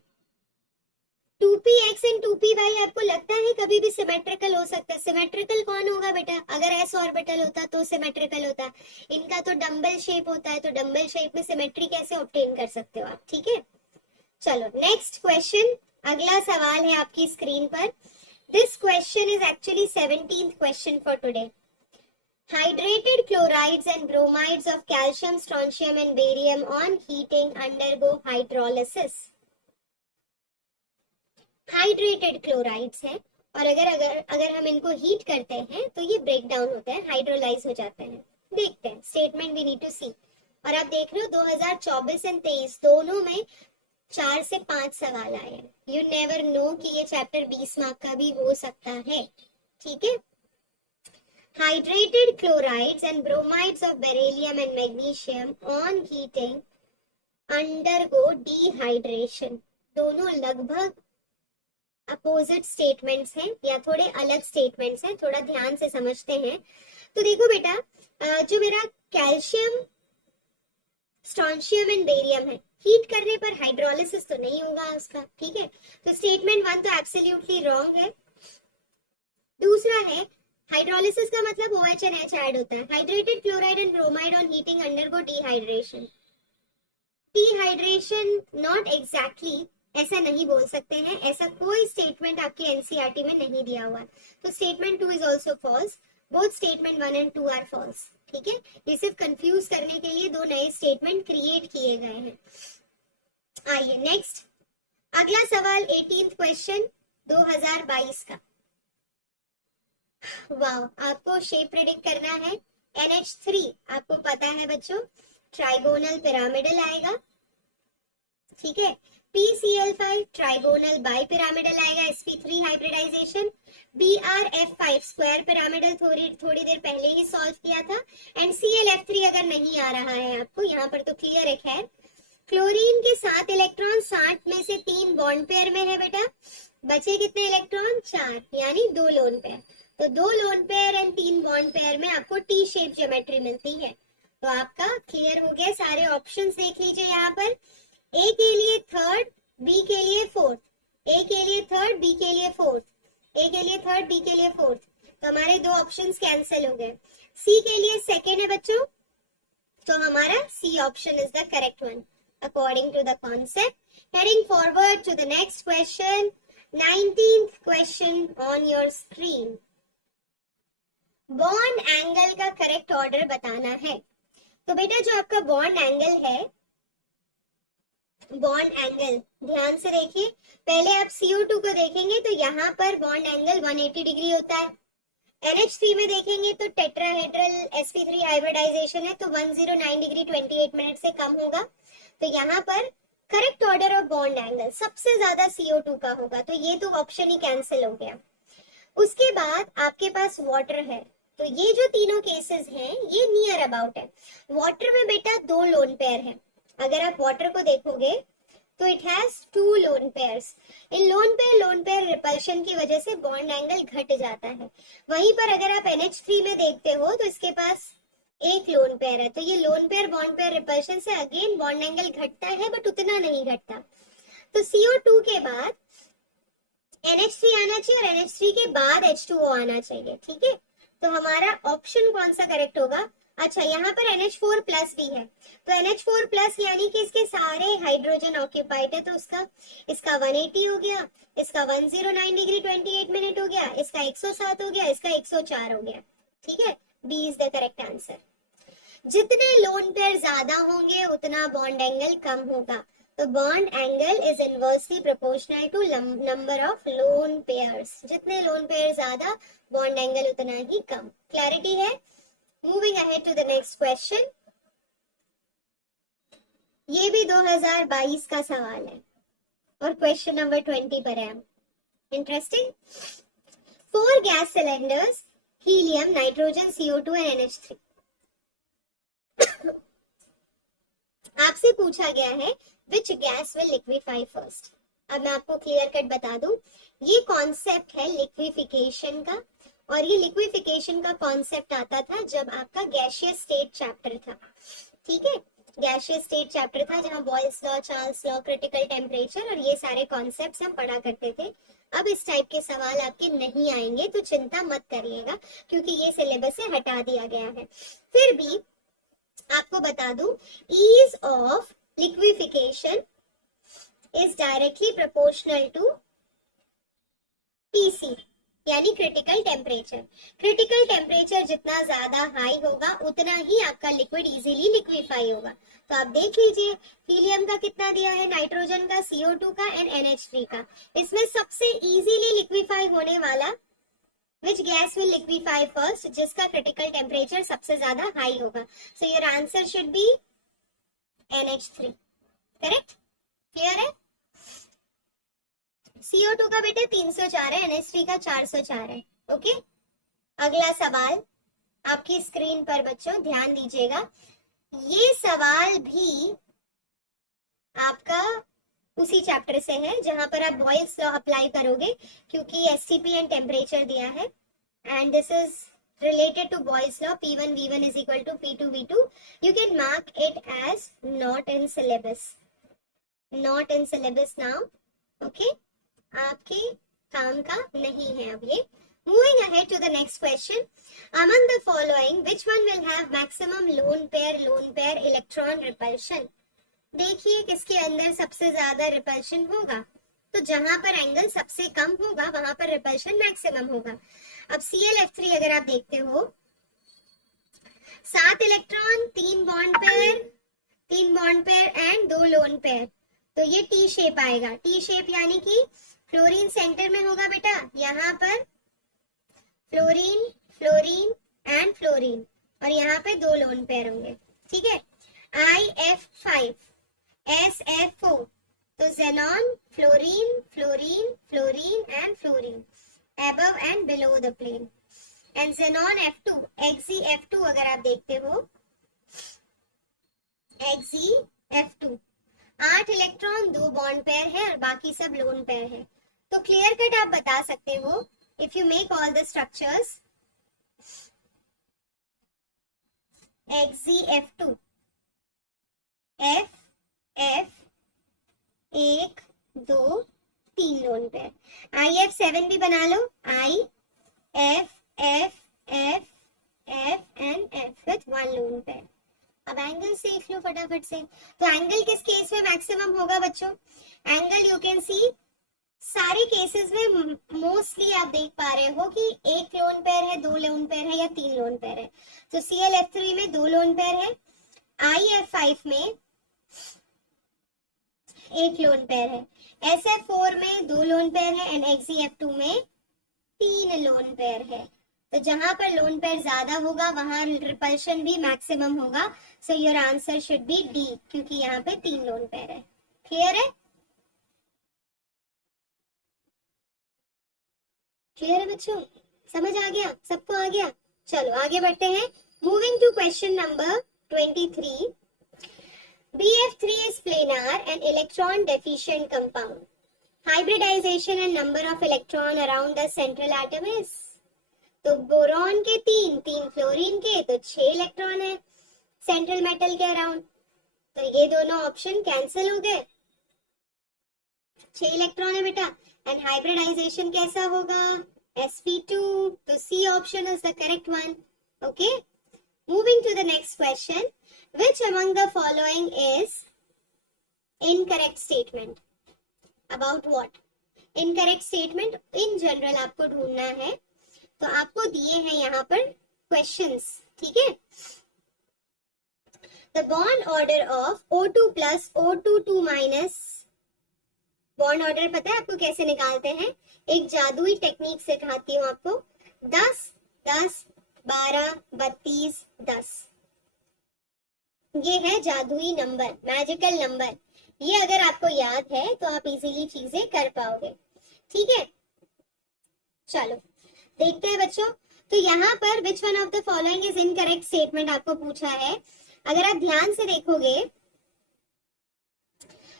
2px एंड 2py आपको लगता है कभी भी सिमेट्रिकल हो सकता है? सिमेट्रिकल कौन होगा बेटा? अगर एस ऑर्बिटल होता तो सिमेट्रिकल होता, इनका तो डंबल शेप होता है, तो डंबल शेप में सिमेट्री कैसे ऑब्टेन कर सकते हो आप, ठीक है। चलो नेक्स्ट क्वेश्चन, अगला सवाल है आपकी स्क्रीन पर। This question is actually 17th question for today. Hydrated chlorides and bromides of calcium, strontium and barium on heating undergo hydrolysis. Hydrated chlorides हैं और अगर हम इनको हीट करते हैं तो ये ब्रेक डाउन होते हैं, हाइड्रोलाइज हो जाते हैं। देखते हैं स्टेटमेंट, वी नीड टू सी। और आप देख रहे हो 2024 और 23 दोनों में 4 से 5 सवाल आए हैं। यू नेवर नो कि ये चैप्टर 20 मार्क का भी हो सकता है, ठीक है। Hydrated chlorides and bromides of beryllium and magnesium on heating undergo dehydration. दोनों लगभग अपोजिट स्टेटमेंट्स हैं या थोड़े अलग स्टेटमेंट्स हैं, थोड़ा ध्यान से समझते हैं। तो देखो बेटा, जो मेरा कैल्शियम, स्ट्रॉन्शियम एंड बेरियम है, हीट करने पर हाइड्रोलिसिस तो नहीं होगा उसका, ठीक है। तो स्टेटमेंट 1 तो एब्सोल्युटली रॉन्ग है। दूसरा है हाइड्रोलिसिस का मतलब OH and H ऐड होता है। Hydrated chloride and bromide on heating undergo dehydration. Dehydration not exactly ऐसा नहीं बोल सकते हैं, ऐसा कोई स्टेटमेंट आपके एनसीईआरटी में नहीं दिया हुआ। तो statement 2 is also false, both statement 1 and 2 are false, ठीक है। ये सिर्फ कंफ्यूज करने के लिए दो नए स्टेटमेंट क्रिएट किए गए हैं। आइए नेक्स्ट, अगला सवाल 18th क्वेश्चन 2022 का। वाह, आपको शेप प्रेडिक्ट करना है। NH3 आपको पता है बच्चों, ट्राइगोनल पिरामिडल आएगा, ठीक है। PCl5 ट्राइगोनल बाई पिरामिडल आएगा, sp3 hybridisation. BrF5 square pyramidal थोड़ी देर पहले ही सॉल्व किया था। एंड ClF3 अगर नहीं आ रहा है आपको, यहाँ पर तो क्लियर है। खैर, क्लोरीन के 7 इलेक्ट्रॉन, 60 में से 3 बॉन्ड पेयर में है बेटा, बचे कितने इलेक्ट्रॉन? 4, यानी 2 लोन पेयर। तो 2 lone pair and 3 bond pair में आपको टी शेप ज्योमेट्री मिलती है। तो आपका क्लियर हो गया। सारे ऑप्शंस देख लीजिए यहाँ पर, ए के लिए थर्ड, बी के लिए फोर्थ, ए के लिए थर्ड, बी के लिए फोर्थ, ए के लिए थर्ड, बी के लिए फोर्थ। तो हमारे 2 ऑप्शंस कैंसिल हो गए। सी के लिए सेकेंड है बच्चों, तो हमारा C option is the correct one according to the concept. Heading forward to the next question, 19th question on your screen. Bond angle का करेक्ट ऑर्डर बताना है। तो बेटा जो आपका बॉन्ड एंगल है, बॉन्ड एंगल ध्यान से देखिए, पहले आप CO2 को देखेंगे तो यहाँ पर बॉन्ड एंगल 180 डिग्री होता है। NH3 में देखेंगे तो टेट्राहेड्रल sp3 हाइब्रिडाइजेशन है, तो 109 डिग्री 28 मिनट से कम होगा। तो यहाँ पर correct order of bond angle सबसे ज्यादा CO2 का होगा, तो ये तो ऑप्शन ही कैंसिल हो गया। उसके बाद आपके पास वाटर है, तो ये जो तीनों केसेस हैं ये नियर अबाउट है। वाटर में बेटा 2 लोन पेयर है, अगर आप वाटर को देखोगे तो it has 2 lone pairs. In lone pair repulsion की वजह से बॉन्ड एंगल घट जाता है। वहीं पर अगर आप NH3 में देखते हो तो इसके पास एक लोन पेयर है, तो ये lone pair bond pair repulsion से अगेन बॉन्ड एंगल घटता है बट उतना नहीं घटता। तो CO2 के बाद NH3 आना चाहिए और NH3 के बाद H2O आना चाहिए, ठीक है। तो हमारा ऑप्शन कौन सा करेक्ट होगा? अच्छा, यहाँ पर NH4 प्लस भी है, तो NH4 प्लस यानी कि इसके सारे हाइड्रोजन ऑक्यूपाइड है, तो इसका 180 हो गया, इसका 109 डिग्री 28 मिनट हो गया, इसका 107 हो गया, इसका 104 हो गया, ठीक है। B is the correct answer. जितने लोन पेयर ज्यादा होंगे उतना बॉन्ड एंगल कम होगा, तो bond angle is inversely proportional to number of lone pairs. जितने लोन पेयर ज्यादा बॉन्ड एंगल उतना ही कम। क्लैरिटी है? Moving ahead to the next question. ये भी 2022 का सवाल है और क्वेश्चन नंबर 20 पर है। Interesting. 4 gas cylinders, helium, nitrogen, CO2 and NH3। आपसे पूछा गया है which gas will liquefy first. अब मैं आपको क्लियर कट बता दूं, ये कॉन्सेप्ट है लिक्विफिकेशन का, और ये लिक्विफिकेशन का कॉन्सेप्ट आता था जब आपका गैसियस स्टेट चैप्टर था, ठीक है। गैसियस स्टेट चैप्टर था जहां Boyle's law, Charles law, critical temperature और ये सारे कॉन्सेप्ट्स हम पढ़ा करते थे। अब इस टाइप के सवाल आपके नहीं आएंगे, तो चिंता मत करिएगा क्योंकि ये सिलेबस से हटा दिया गया है। फिर भी आपको बता दूं, ease of liquefaction is directly proportional to TC यानी क्रिटिकल टेम्परेचर। क्रिटिकल टेम्परेचर जितना ज्यादा हाई होगा उतना ही आपका लिक्विड इजीली लिक्विफाई होगा। तो आप देख लीजिए, हीलियम का कितना दिया है, नाइट्रोजन का, CO2 का एंड NH3 का। इसमें सबसे इजीली लिक्विफाई होने वाला Which gas will liquefy first? जिसका critical temperature सबसे ज्यादा हाई होगा। So your answer should be NH3. Correct? Clear है? CO2 का बेटा 304 है, NH3 का 404 है। ओके, अगला सवाल आपकी स्क्रीन पर बच्चों ध्यान दीजिएगा। ये सवाल भी आपका उसी चैप्टर से है जहां पर आप बॉयल्स लॉ अप्लाई करोगे, क्योंकि STP एंड टेम्परेचर दिया है and this is related to Boyle's law. P1 V1 is equal to P2 V2. You can mark it as not in syllabus. Not in syllabus now. Okay? आपके काम का नहीं है अब ये। Moving ahead to the next question. Among the following, which one will have maximum lone pair electron repulsion? देखिए किसके अंदर सबसे ज्यादा रिपल्शन होगा। तो जहां पर एंगल सबसे कम होगा वहां पर रिपल्शन मैक्सिमम होगा। अब ClF3 अगर आप देखते हो, 7 electron, 3 bond pair and 2 lone pair, तो ये T शेप आएगा। T शेप यानी कि फ्लोरीन सेंटर में होगा बेटा, यहाँ पर फ्लोरीन, फ्लोरीन एंड फ्लोरीन, और यहाँ पे 2 लोन पेयर होंगे, ठीक है। IF5, SF4, तो xenon, fluorine, fluorine, fluorine and fluorine above and below the plane, and xenon F2, XeF2 अगर आप देखते हो, XeF2 8 इलेक्ट्रॉन, 2 बॉन्ड पेयर है और बाकी सब लोन पेयर है। तो क्लियर कट आप बता सकते हो, if you make all the structures, XeF2 F 1 2 3 lone pair, IF7 भी बना लो, IF F F F and F with 1 lone pair. अब एंगल देख लो फटाफट से। तो एंगल किस केस में मैक्सिमम होगा बच्चों? एंगल यू कैन सी सारे केसेस में मोस्टली आप देख पा रहे हो कि 1 लोन पेयर है, 2 लोन पेयर है या 3 लोन पेयर है। तो ClF3 में 2 लोन पेयर है, IF5 में 1 लोन पेयर है, SF4 में 2 लोन पेयर है एंड XeF2 में 3 लोन पेयर है। तो जहां पर लोन पेयर ज्यादा होगा वहां रिपल्शन भी मैक्सिमम होगा। So your answer should be D, क्योंकि यहाँ पे 3 लोन पेयर है। क्लियर है? क्लियर है बच्चों? समझ आ गया? सबको आ गया? चलो आगे बढ़ते हैं। Moving to question number 23। BF3 is planar and electron deficient compound. Hybridization and number of electron around the central atom is, तो बोरॉन के तीन फ्लोरीन के तो 6 इलेक्ट्रॉन है सेंट्रल मेटल के अराउंड, तो ये दोनों ऑप्शन कैंसिल हो गए, 6 इलेक्ट्रॉन है बेटा। एंड हाइब्रिडाइजेशन कैसा होगा, sp2, तो C option is the correct one. Okay, moving to the next question. Which among the following is incorrect statement? About what? Incorrect statement in general आपको ढूंढना है, तो आपको दिए हैं यहाँ पर questions, ठीक है। The bond order of O2 plus O2 minus, bond order पता है आपको कैसे निकालते हैं, एक जादुई टेक्निक सिखाती हूँ आपको। 10 10 12 32 10, ये है जादुई नंबर, मैजिकल नंबर। ये अगर आपको याद है तो आप इजीली चीजें कर पाओगे, ठीक है। चलो देखते हैं बच्चों। तो यहाँ पर which one of the following is incorrect statement आपको पूछा है। अगर आप ध्यान से देखोगे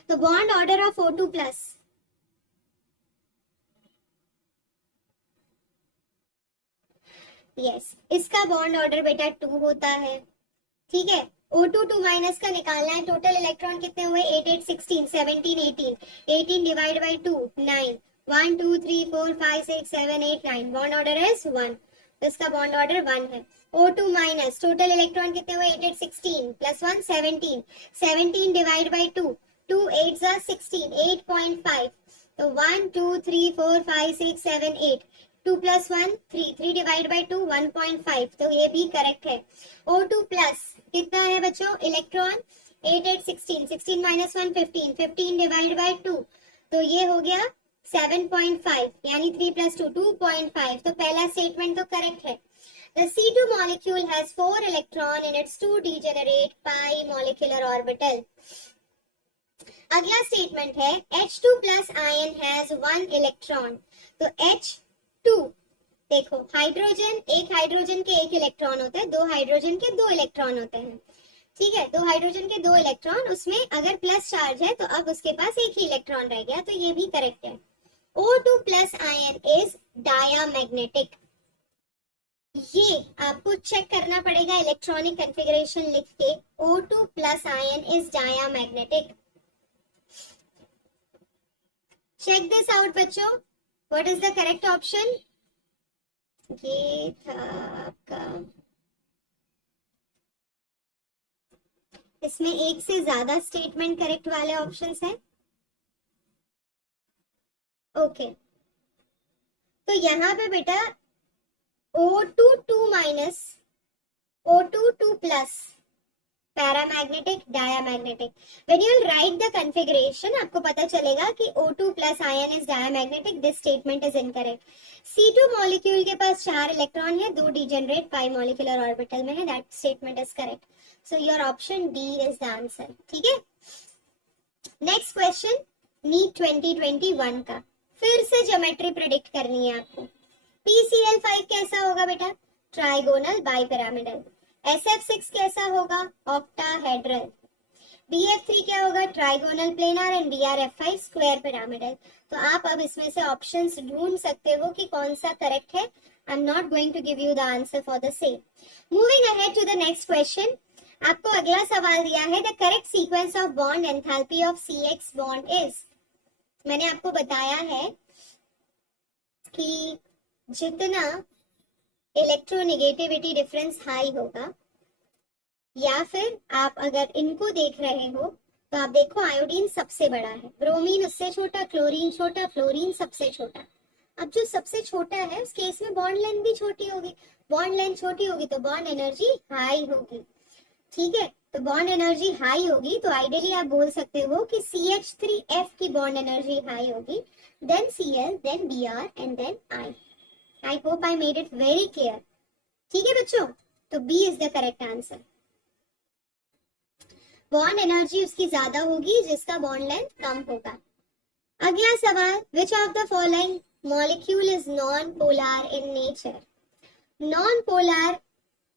तो bond order of O2 plus, yes, इसका बॉन्ड ऑर्डर बेटा 2 होता है, ठीक है। O2 2 माइनस का निकालना है, टोटल इलेक्ट्रॉन कितने हुए, 8 8 16 17 18, 18 divide by 2 9, 1 2 3 4 5 6 7 8 9, bond order is 1, तो इसका बॉन्ड ऑर्डर 1 है। O2 माइनस, टोटल इलेक्ट्रॉन कितने हुए, 8 8 16 प्लस 1 17, 17 डिवाइड बाय 2, 2 8 जा 16, 8.5, तो 1 2 3 4 5 6 7 8, 2 प्लस 1 3, 3 डिवाइड बाय 2 1.5, तो ये भी करेक्ट है। O2 प्लस कितना है बच्चों, इलेक्ट्रॉन 8 8 16, 16 माइनस 1 15, 15 डिवाइड बाय 2, तो ये हो गया 7.5, यानी 3 प्लस 2 2.5, तो पहला स्टेटमेंट तो करेक्ट है। The C2 molecule has 4 electron in its 2 degenerate pi molecular orbital. अगला स्टेटमेंट है H2 plus ion has 1 electron, तो H2, देखो हाइड्रोजन, एक हाइड्रोजन के एक इलेक्ट्रॉन होता है, 2 हाइड्रोजन के 2 इलेक्ट्रॉन होते हैं, ठीक है। 2 हाइड्रोजन के 2 इलेक्ट्रॉन, उसमें अगर प्लस चार्ज है तो अब उसके पास एक ही इलेक्ट्रॉन रह गया, तो ये भी करेक्ट है। O2 plus ion is diamagnetic, ये आपको चेक करना पड़ेगा इलेक्ट्रॉनिक कॉन्फ़िगरेशन लिख के, O2 plus ion is diamagnetic. Check this out बच्चों, what is the correct option, ये था आपका, इसमें एक से ज्यादा स्टेटमेंट करेक्ट वाले ऑप्शंस हैं। ओके, तो यहाँ पे बेटा O2 2 minus, O2 2 plus, paramagnetic diamagnetic. When you will write the configuration आपको पता चलेगा कि O2 plus ion is diamagnetic, this statement is incorrect. C2 molecule के पास 4 इलेक्ट्रॉन है, 2 डिजेनरेट पाई मॉलिक्यूलर ऑर्बिटल में है, that statement is correct, so your option D is the answer, ठीक है। नेक्स्ट क्वेश्चन, नीट 2021 का, फिर से ज्योमेट्री प्रेडिक्ट करनी है आपको। PCl5 कैसा होगा बेटा, ट्राइगोनल बाइपिरामिडल। SF6 कैसा होगा, ऑक्टाहेड्रल। BF3 क्या होगा, trigonal planar, and BRF5 square pyramidal. तो आप अब इसमें से ऑप्शंस ढूंढ सकते हो कि कौन सा करेक्ट है। I am not going to give you the answer for the same. Moving ahead to the next question, आपको अगला सवाल दिया है, the correct sequence of bond enthalpy of CX bond is. मैंने आपको बताया है कि जितना इलेक्ट्रोनेगेटिविटी डिफरेंस हाई होगा, या फिर आप अगर इनको देख रहे हो तो आप देखो आयोडीन सबसे बड़ा है, ब्रोमीन उससे छोटा, क्लोरीन छोटा, फ्लोरीन सबसे छोटा। अब जो सबसे छोटा है उस केस में बॉन्ड लेंथ भी छोटी होगी, बॉन्ड लेंथ छोटी होगी तो बॉन्ड एनर्जी हाई होगी, ठीक है। तो बॉन्ड एनर्जी हाई होगी तो आइडियली आप बोल सकते हो कि CH3F की बॉन्ड एनर्जी हाई होगी, then Cl, then Br and then I। I hope I made it very clear, ठीक है बच्चों। तो B is the correct answer। Bond energy उसकी ज्यादा होगी जिसका बॉन्ड लेंथ कम होगा। अगला सवाल, which of the following molecule is non-polar in nature? Non polar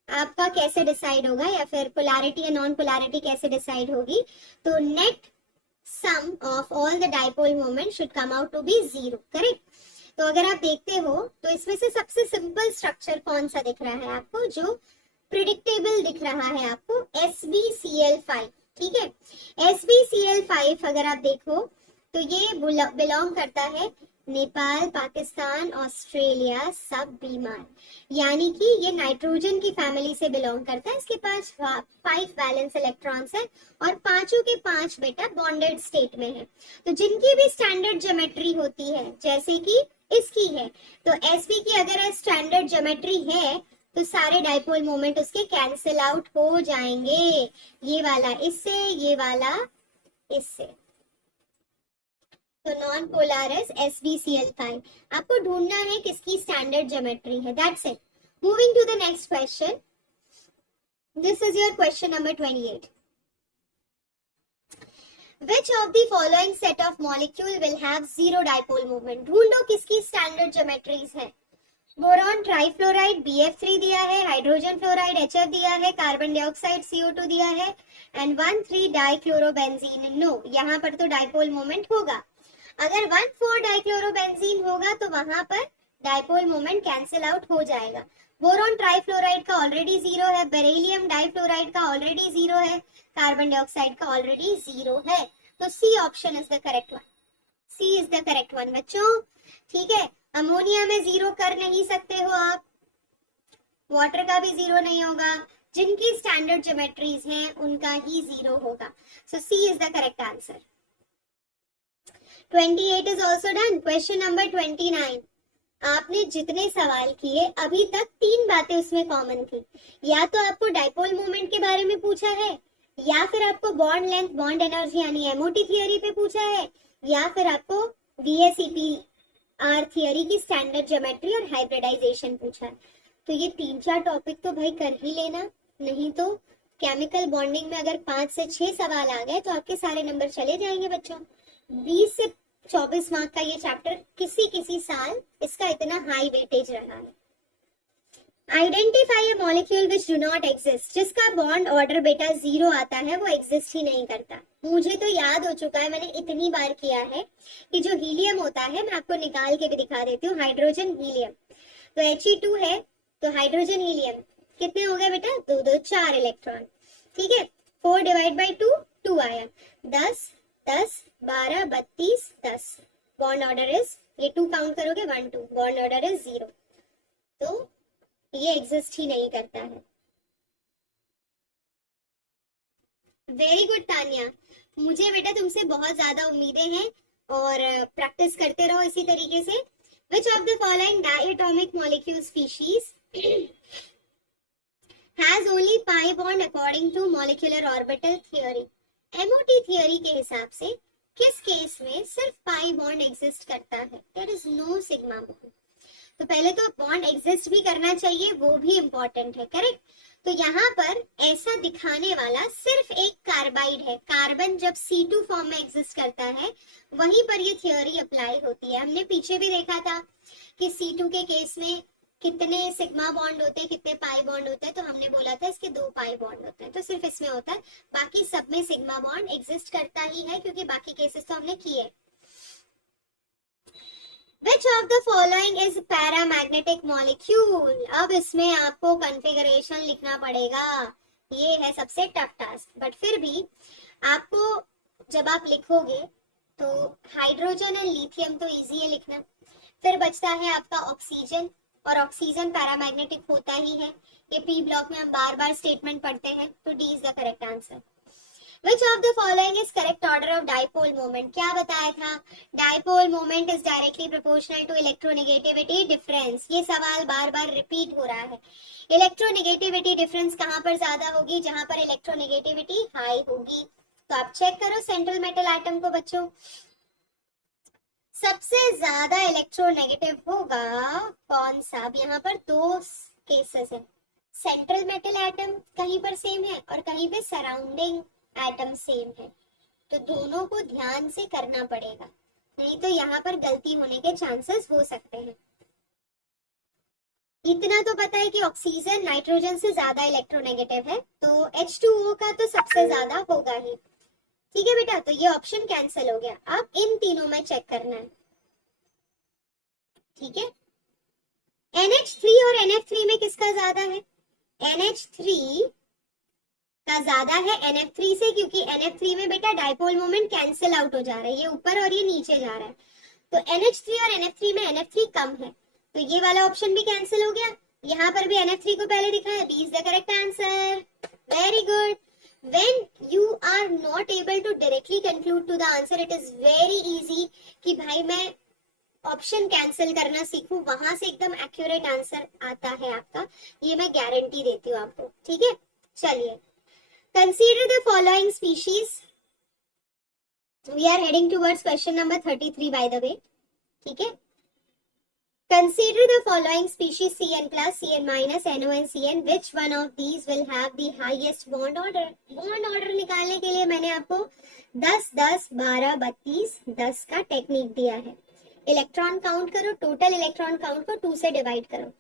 आपका कैसे डिसाइड होगा, या फिर पोलैरिटी या नॉन पोलैरिटी कैसे डिसाइड होगी, तो net sum of all the dipole moment should come out to be zero, correct. तो अगर आप देखते हो तो इसमें से सबसे सिंपल स्ट्रक्चर कौन सा दिख रहा है आपको, जो प्रिडिक्टेबल दिख रहा है आपको, SbCl5, ठीक है। SbCl5 अगर आप देखो तो ये बिलोंग करता है नेपाल, पाकिस्तान, ऑस्ट्रेलिया, सब बीमार, यानी कि ये नाइट्रोजन की फैमिली से बिलोंग करता है। इसके पास 5 वैलेंस इलेक्ट्रॉन्स है और पांचों के पांच बेटा बॉन्डेड स्टेट में है। तो जिनकी भी स्टैंडर्ड ज्योमेट्री होती है, जैसे कि इसकी है, तो Sb की अगर स्टैंडर्ड ज्योमेट्री है तो सारे डाइपोल मोमेंट उसके कैंसिल आउट हो जाएंगे, ये वाला इससे, ये वाला इससे। तो नॉन पोलर इज SbCl5। आपको ढूंढना है किसकी स्टैंडर्ड ज्योमेट्री है, that's it. Moving to the next question, this is your question number 28। Which of the following set of molecule will have zero dipole moment? ढूंढो किसकी स्टैंडर्ड ज्योमेट्रीज है। Boron trifluoride BF3 दिया है, hydrogen fluoride HF दिया है, carbon dioxide CO2 दिया है, and 1,3 dichlorobenzene. No, यहाँ पर तो डाइपोल मोमेंट होगा। अगर 1,4 डाइक्लोरोबेंजीन होगा तो वहां पर डाइपोल मोमेंट कैंसिल आउट हो जाएगा। बोरॉन ट्राइफ्लोराइड का ऑलरेडी जीरो है, बेरिलियम डाइफ्लोराइड का ऑलरेडी जीरो है, कार्बन डाइऑक्साइड का ऑलरेडी जीरो है। तो C option is the correct one, C is the correct one बच्चों, ठीक है। अमोनिया में जीरो कर नहीं सकते हो आप, वाटर का भी जीरो नहीं होगा, जिनकी स्टैंडर्ड ज्योमेट्रीज हैं उनका ही जीरो होगा। So C is the correct answer. 28 is also done. Question number 29. आपने जितने सवाल किए अभी तक 3 बातें उसमें कॉमन थी। या तो आपको डाइपोल मोमेंट के बारे में पूछा है, या फिर आपको बॉन्ड लेंथ, बॉन्ड एनर्जी यानी एमओटी थियरी पे पूछा है, या फिर आपको VSEPR थियरी की स्टैंडर्ड ज्योमेट्री और हाइब्रिडाइजेशन पूछा है। तो ये 3-4 टॉपिक तो भाई कर ही लेना, नहीं तो केमिकल बॉन्डिंग में अगर 5 से 6 सवाल आ गए तो आपके सारे नंबर चले जाएंगे बच्चों। 20 से 24 मार्क का ये चैप्टर किसी साल इसका इतना हाई वेटेज रहा है। Identify a molecule which do not exist, जिसका बॉन्ड ऑर्डर बेटा जीरो आता है, वो एग्जिस्ट ही नहीं करता। मुझे तो याद हो चुका है, मैंने इतनी बार किया है कि जो हीलियम होता है, मैं आपको निकाल के भी दिखा देती हूँ, हाइड्रोजन हीलियम, तो He2 है, तो हाइड्रोजन हीलियम कितने हो गए बेटा, 2 2 4 इलेक्ट्रॉन, ठीक है। 4 डिवाइड बाई 2 2 आया, 10 10 12 32 10, बॉन्ड ऑर्डर इज, ये 2 काउंट करोगे 1 2, बॉन्ड ऑर्डर इज 0, तो ये एग्जिस्ट ही नहीं करता है। वेरी गुड तानिया, मुझे बेटा तुमसे बहुत ज्यादा उम्मीदें हैं और प्रैक्टिस करते रहो इसी तरीके से। Which of the following diatomic molecule species has only pi bond according to molecular orbital theory? MOT theory के हिसाब से किस केस में सिर्फ पाई बॉन्ड एग्जिस्ट करता है? There is no sigma bond. तो पहले तो बॉन्ड एग्जिस्ट भी करना चाहिए, वो भी इंपॉर्टेंट है, करेक्ट। तो यहाँ पर ऐसा दिखाने वाला सिर्फ एक कार्बाइड है। कार्बन जब C2 फॉर्म में एग्जिस्ट करता है वहीं पर ये थ्योरी अप्लाई होती है। हमने पीछे भी देखा था कि C2 के केस में कितने सिग्मा बॉन्ड होते हैं, कितने पाई बॉन्ड होते हैं, तो हमने बोला था इसके 2 पाई बॉन्ड होते हैं, तो सिर्फ इसमें होता है, बाकी सब में सिग्मा बॉन्ड एग्जिस्ट करता ही है, क्योंकि बाकी केसेस तो हमने किए। Which of the following is paramagnetic molecule? अब इसमें आपको कॉन्फ़िगरेशन लिखना पड़ेगा, ये है सबसे टफ टास्क, बट फिर भी आपको जब आप लिखोगे तो हाइड्रोजन एंड लिथियम तो इजी है लिखना, फिर बचता है आपका ऑक्सीजन, और ऑक्सीजन पैरामैग्नेटिक होता ही है, ये पी ब्लॉक में हम बार बार स्टेटमेंट पढ़ते हैं, तो D is the correct answer. Which of the following is correct order of dipole moment? क्या बताया था, dipole moment is directly proportional to electronegativity difference। ये सवाल बार बार रिपीट हो रहा है। इलेक्ट्रोनेगेटिविटी डिफरेंस कहाँ पर ज्यादा होगी, जहां पर इलेक्ट्रोनेगेटिविटी हाई होगी। तो आप चेक करो सेंट्रल मेटल एटम को बच्चों, सबसे ज्यादा इलेक्ट्रोनेगेटिव होगा कौन सा? अब यहाँ पर 2 केसेस है, सेंट्रल मेटल एटम कहीं पर सेम है और कहीं पे सराउंडिंग एटम सेम है, तो दोनों को ध्यान से करना पड़ेगा, नहीं तो यहाँ पर गलती होने के चांसेस हो सकते हैं। इतना तो पता है कि ऑक्सीजन नाइट्रोजन से ज्यादा इलेक्ट्रोनेगेटिव है, तो H2O का तो सबसे ज्यादा होगा ही। ठीक है बेटा, तो ये ऑप्शन कैंसिल हो गया। अब इन तीनों में चेक करना है। ठीक है, NH3 और NF3 में किसका ज्यादा है? NH3 का ज्यादा है NF3 से, क्योंकि NF3 में बेटा डाइपोल मोमेंट कैंसिल आउट हो जा रहा है, ये ऊपर और ये नीचे जा रहा है। तो NH3 और NF3 में NF3 कम है, तो ये वाला ऑप्शन भी कैंसिल हो गया। यहाँ पर भी NF3 को पहले दिखाया, B is the correct answer. Very good. When you are not able to directly conclude to the answer, it is very easy कि भाई मैं ऑप्शन कैंसिल करना सीखूं, वहां से एकदम एक्यूरेट आंसर आता है आपका, ये मैं गारंटी देती हूँ आपको। ठीक है, चलिए, consider the following species. We are heading towards question number 33 by the way. ठीक है, consider the following species Cn plus, Cn minus, NO and Cn. Which one of these will have the highest bond order? Bond order निकालने के लिए मैंने आपको 10, 10, 12, 32, 10 का technique दिया है। इलेक्ट्रॉन काउंट करो, टोटल इलेक्ट्रॉन काउंट को 2 से डिवाइड करो।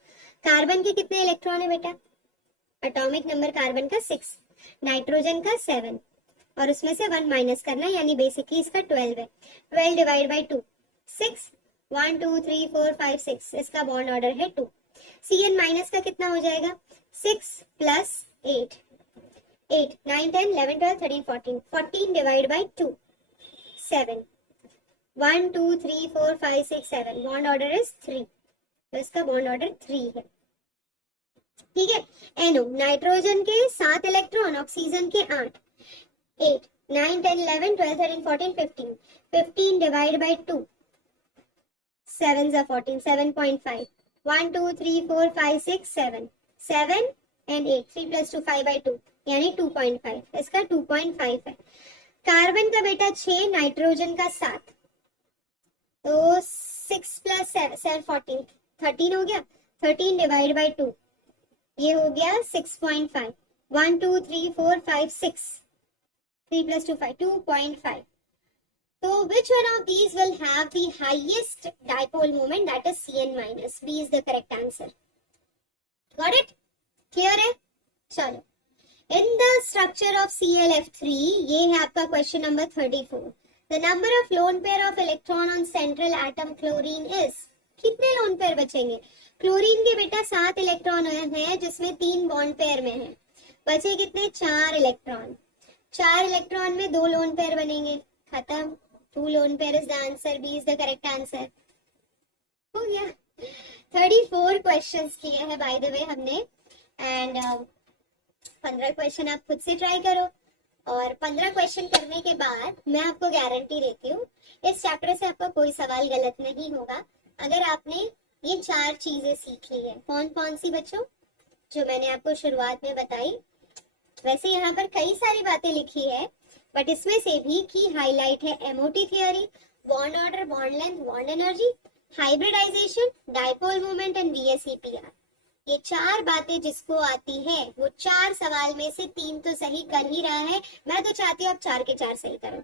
कार्बन के कितने इलेक्ट्रॉन है बेटा? एटॉमिक नंबर कार्बन का 6, नाइट्रोजन का 7, और उसमें से 1 माइनस करना, यानी बेसिकली इसका 12 है। 12 डिवाइड बाई 2, 6, 1 2 3 4 5 6, इसका बॉन्ड ऑर्डर है 2। Cn माइनस का कितना हो जाएगा? 6 plus 8, 8 9 10 11 12 13 14, 14 divide by 2, 7, 1 2 3 4 5 6 7, bond order is 3, तो इसका बॉन्ड ऑर्डर 3 है। ठीक है, NO नाइट्रोजन के 7 इलेक्ट्रॉन, ऑक्सीजन के 8, 8 9 10 11 12 13 14 15, 15 divide by 2, 7 are 14, 7.5, 1 2 3 4 5 6 7, 7 and 8, 3 plus 2 5 by 2, यानी 2.5, इसका 2.5 है। कार्बन का बेटा 6, नाइट्रोजन का 7, तो 6 प्लस 7 14, 13 हो गया। 13 डिवाइड बाई 2, ये हो गया 6.5, 1 2 3 4 5 6, 3 plus 2 5, 2.5. So which one of these will have the highest dipole moment? That is Cn minus. B is the correct answer. Got it? Clear है? चलो, in the structure of ClF3, ये है आपका question number 34. The number of lone pair of electron on central atom chlorine is. कितने lone pair बचेंगे? Chlorine के बेटा 7 electron हैं, जिसमें 3 बॉन्ड पेयर में है। बचे कितने? 4 इलेक्ट्रॉन। 4 इलेक्ट्रॉन में 2 लोन पेयर बनेंगे, खत्म। 2 lone pair is the answer. B is the correct answer. हो गया। 34 क्वेश्चंस किए हैं बाय द वे हमने, एंड 15 क्वेश्चन आप खुद से ट्राई करो, और 15 क्वेश्चन करने के बाद मैं आपको गारंटी देती हूँ इस चैप्टर से आपका कोई सवाल गलत नहीं होगा, अगर आपने ये 4 चीजें सीख ली है। कौन कौन सी बच्चों? जो मैंने आपको शुरुआत में बताई। वैसे यहाँ पर कई सारी बातें लिखी है, बट इसमें से भी की हाईलाइट है MOT theory, bond order, bond length, bond energy, hybridisation, dipole moment and VSEPR। ये 4 बातें जिसको आती है वो 4 सवाल में से 3 तो सही कर ही रहा है। मैं तो चाहती हूँ आप 4 के 4 सही करो।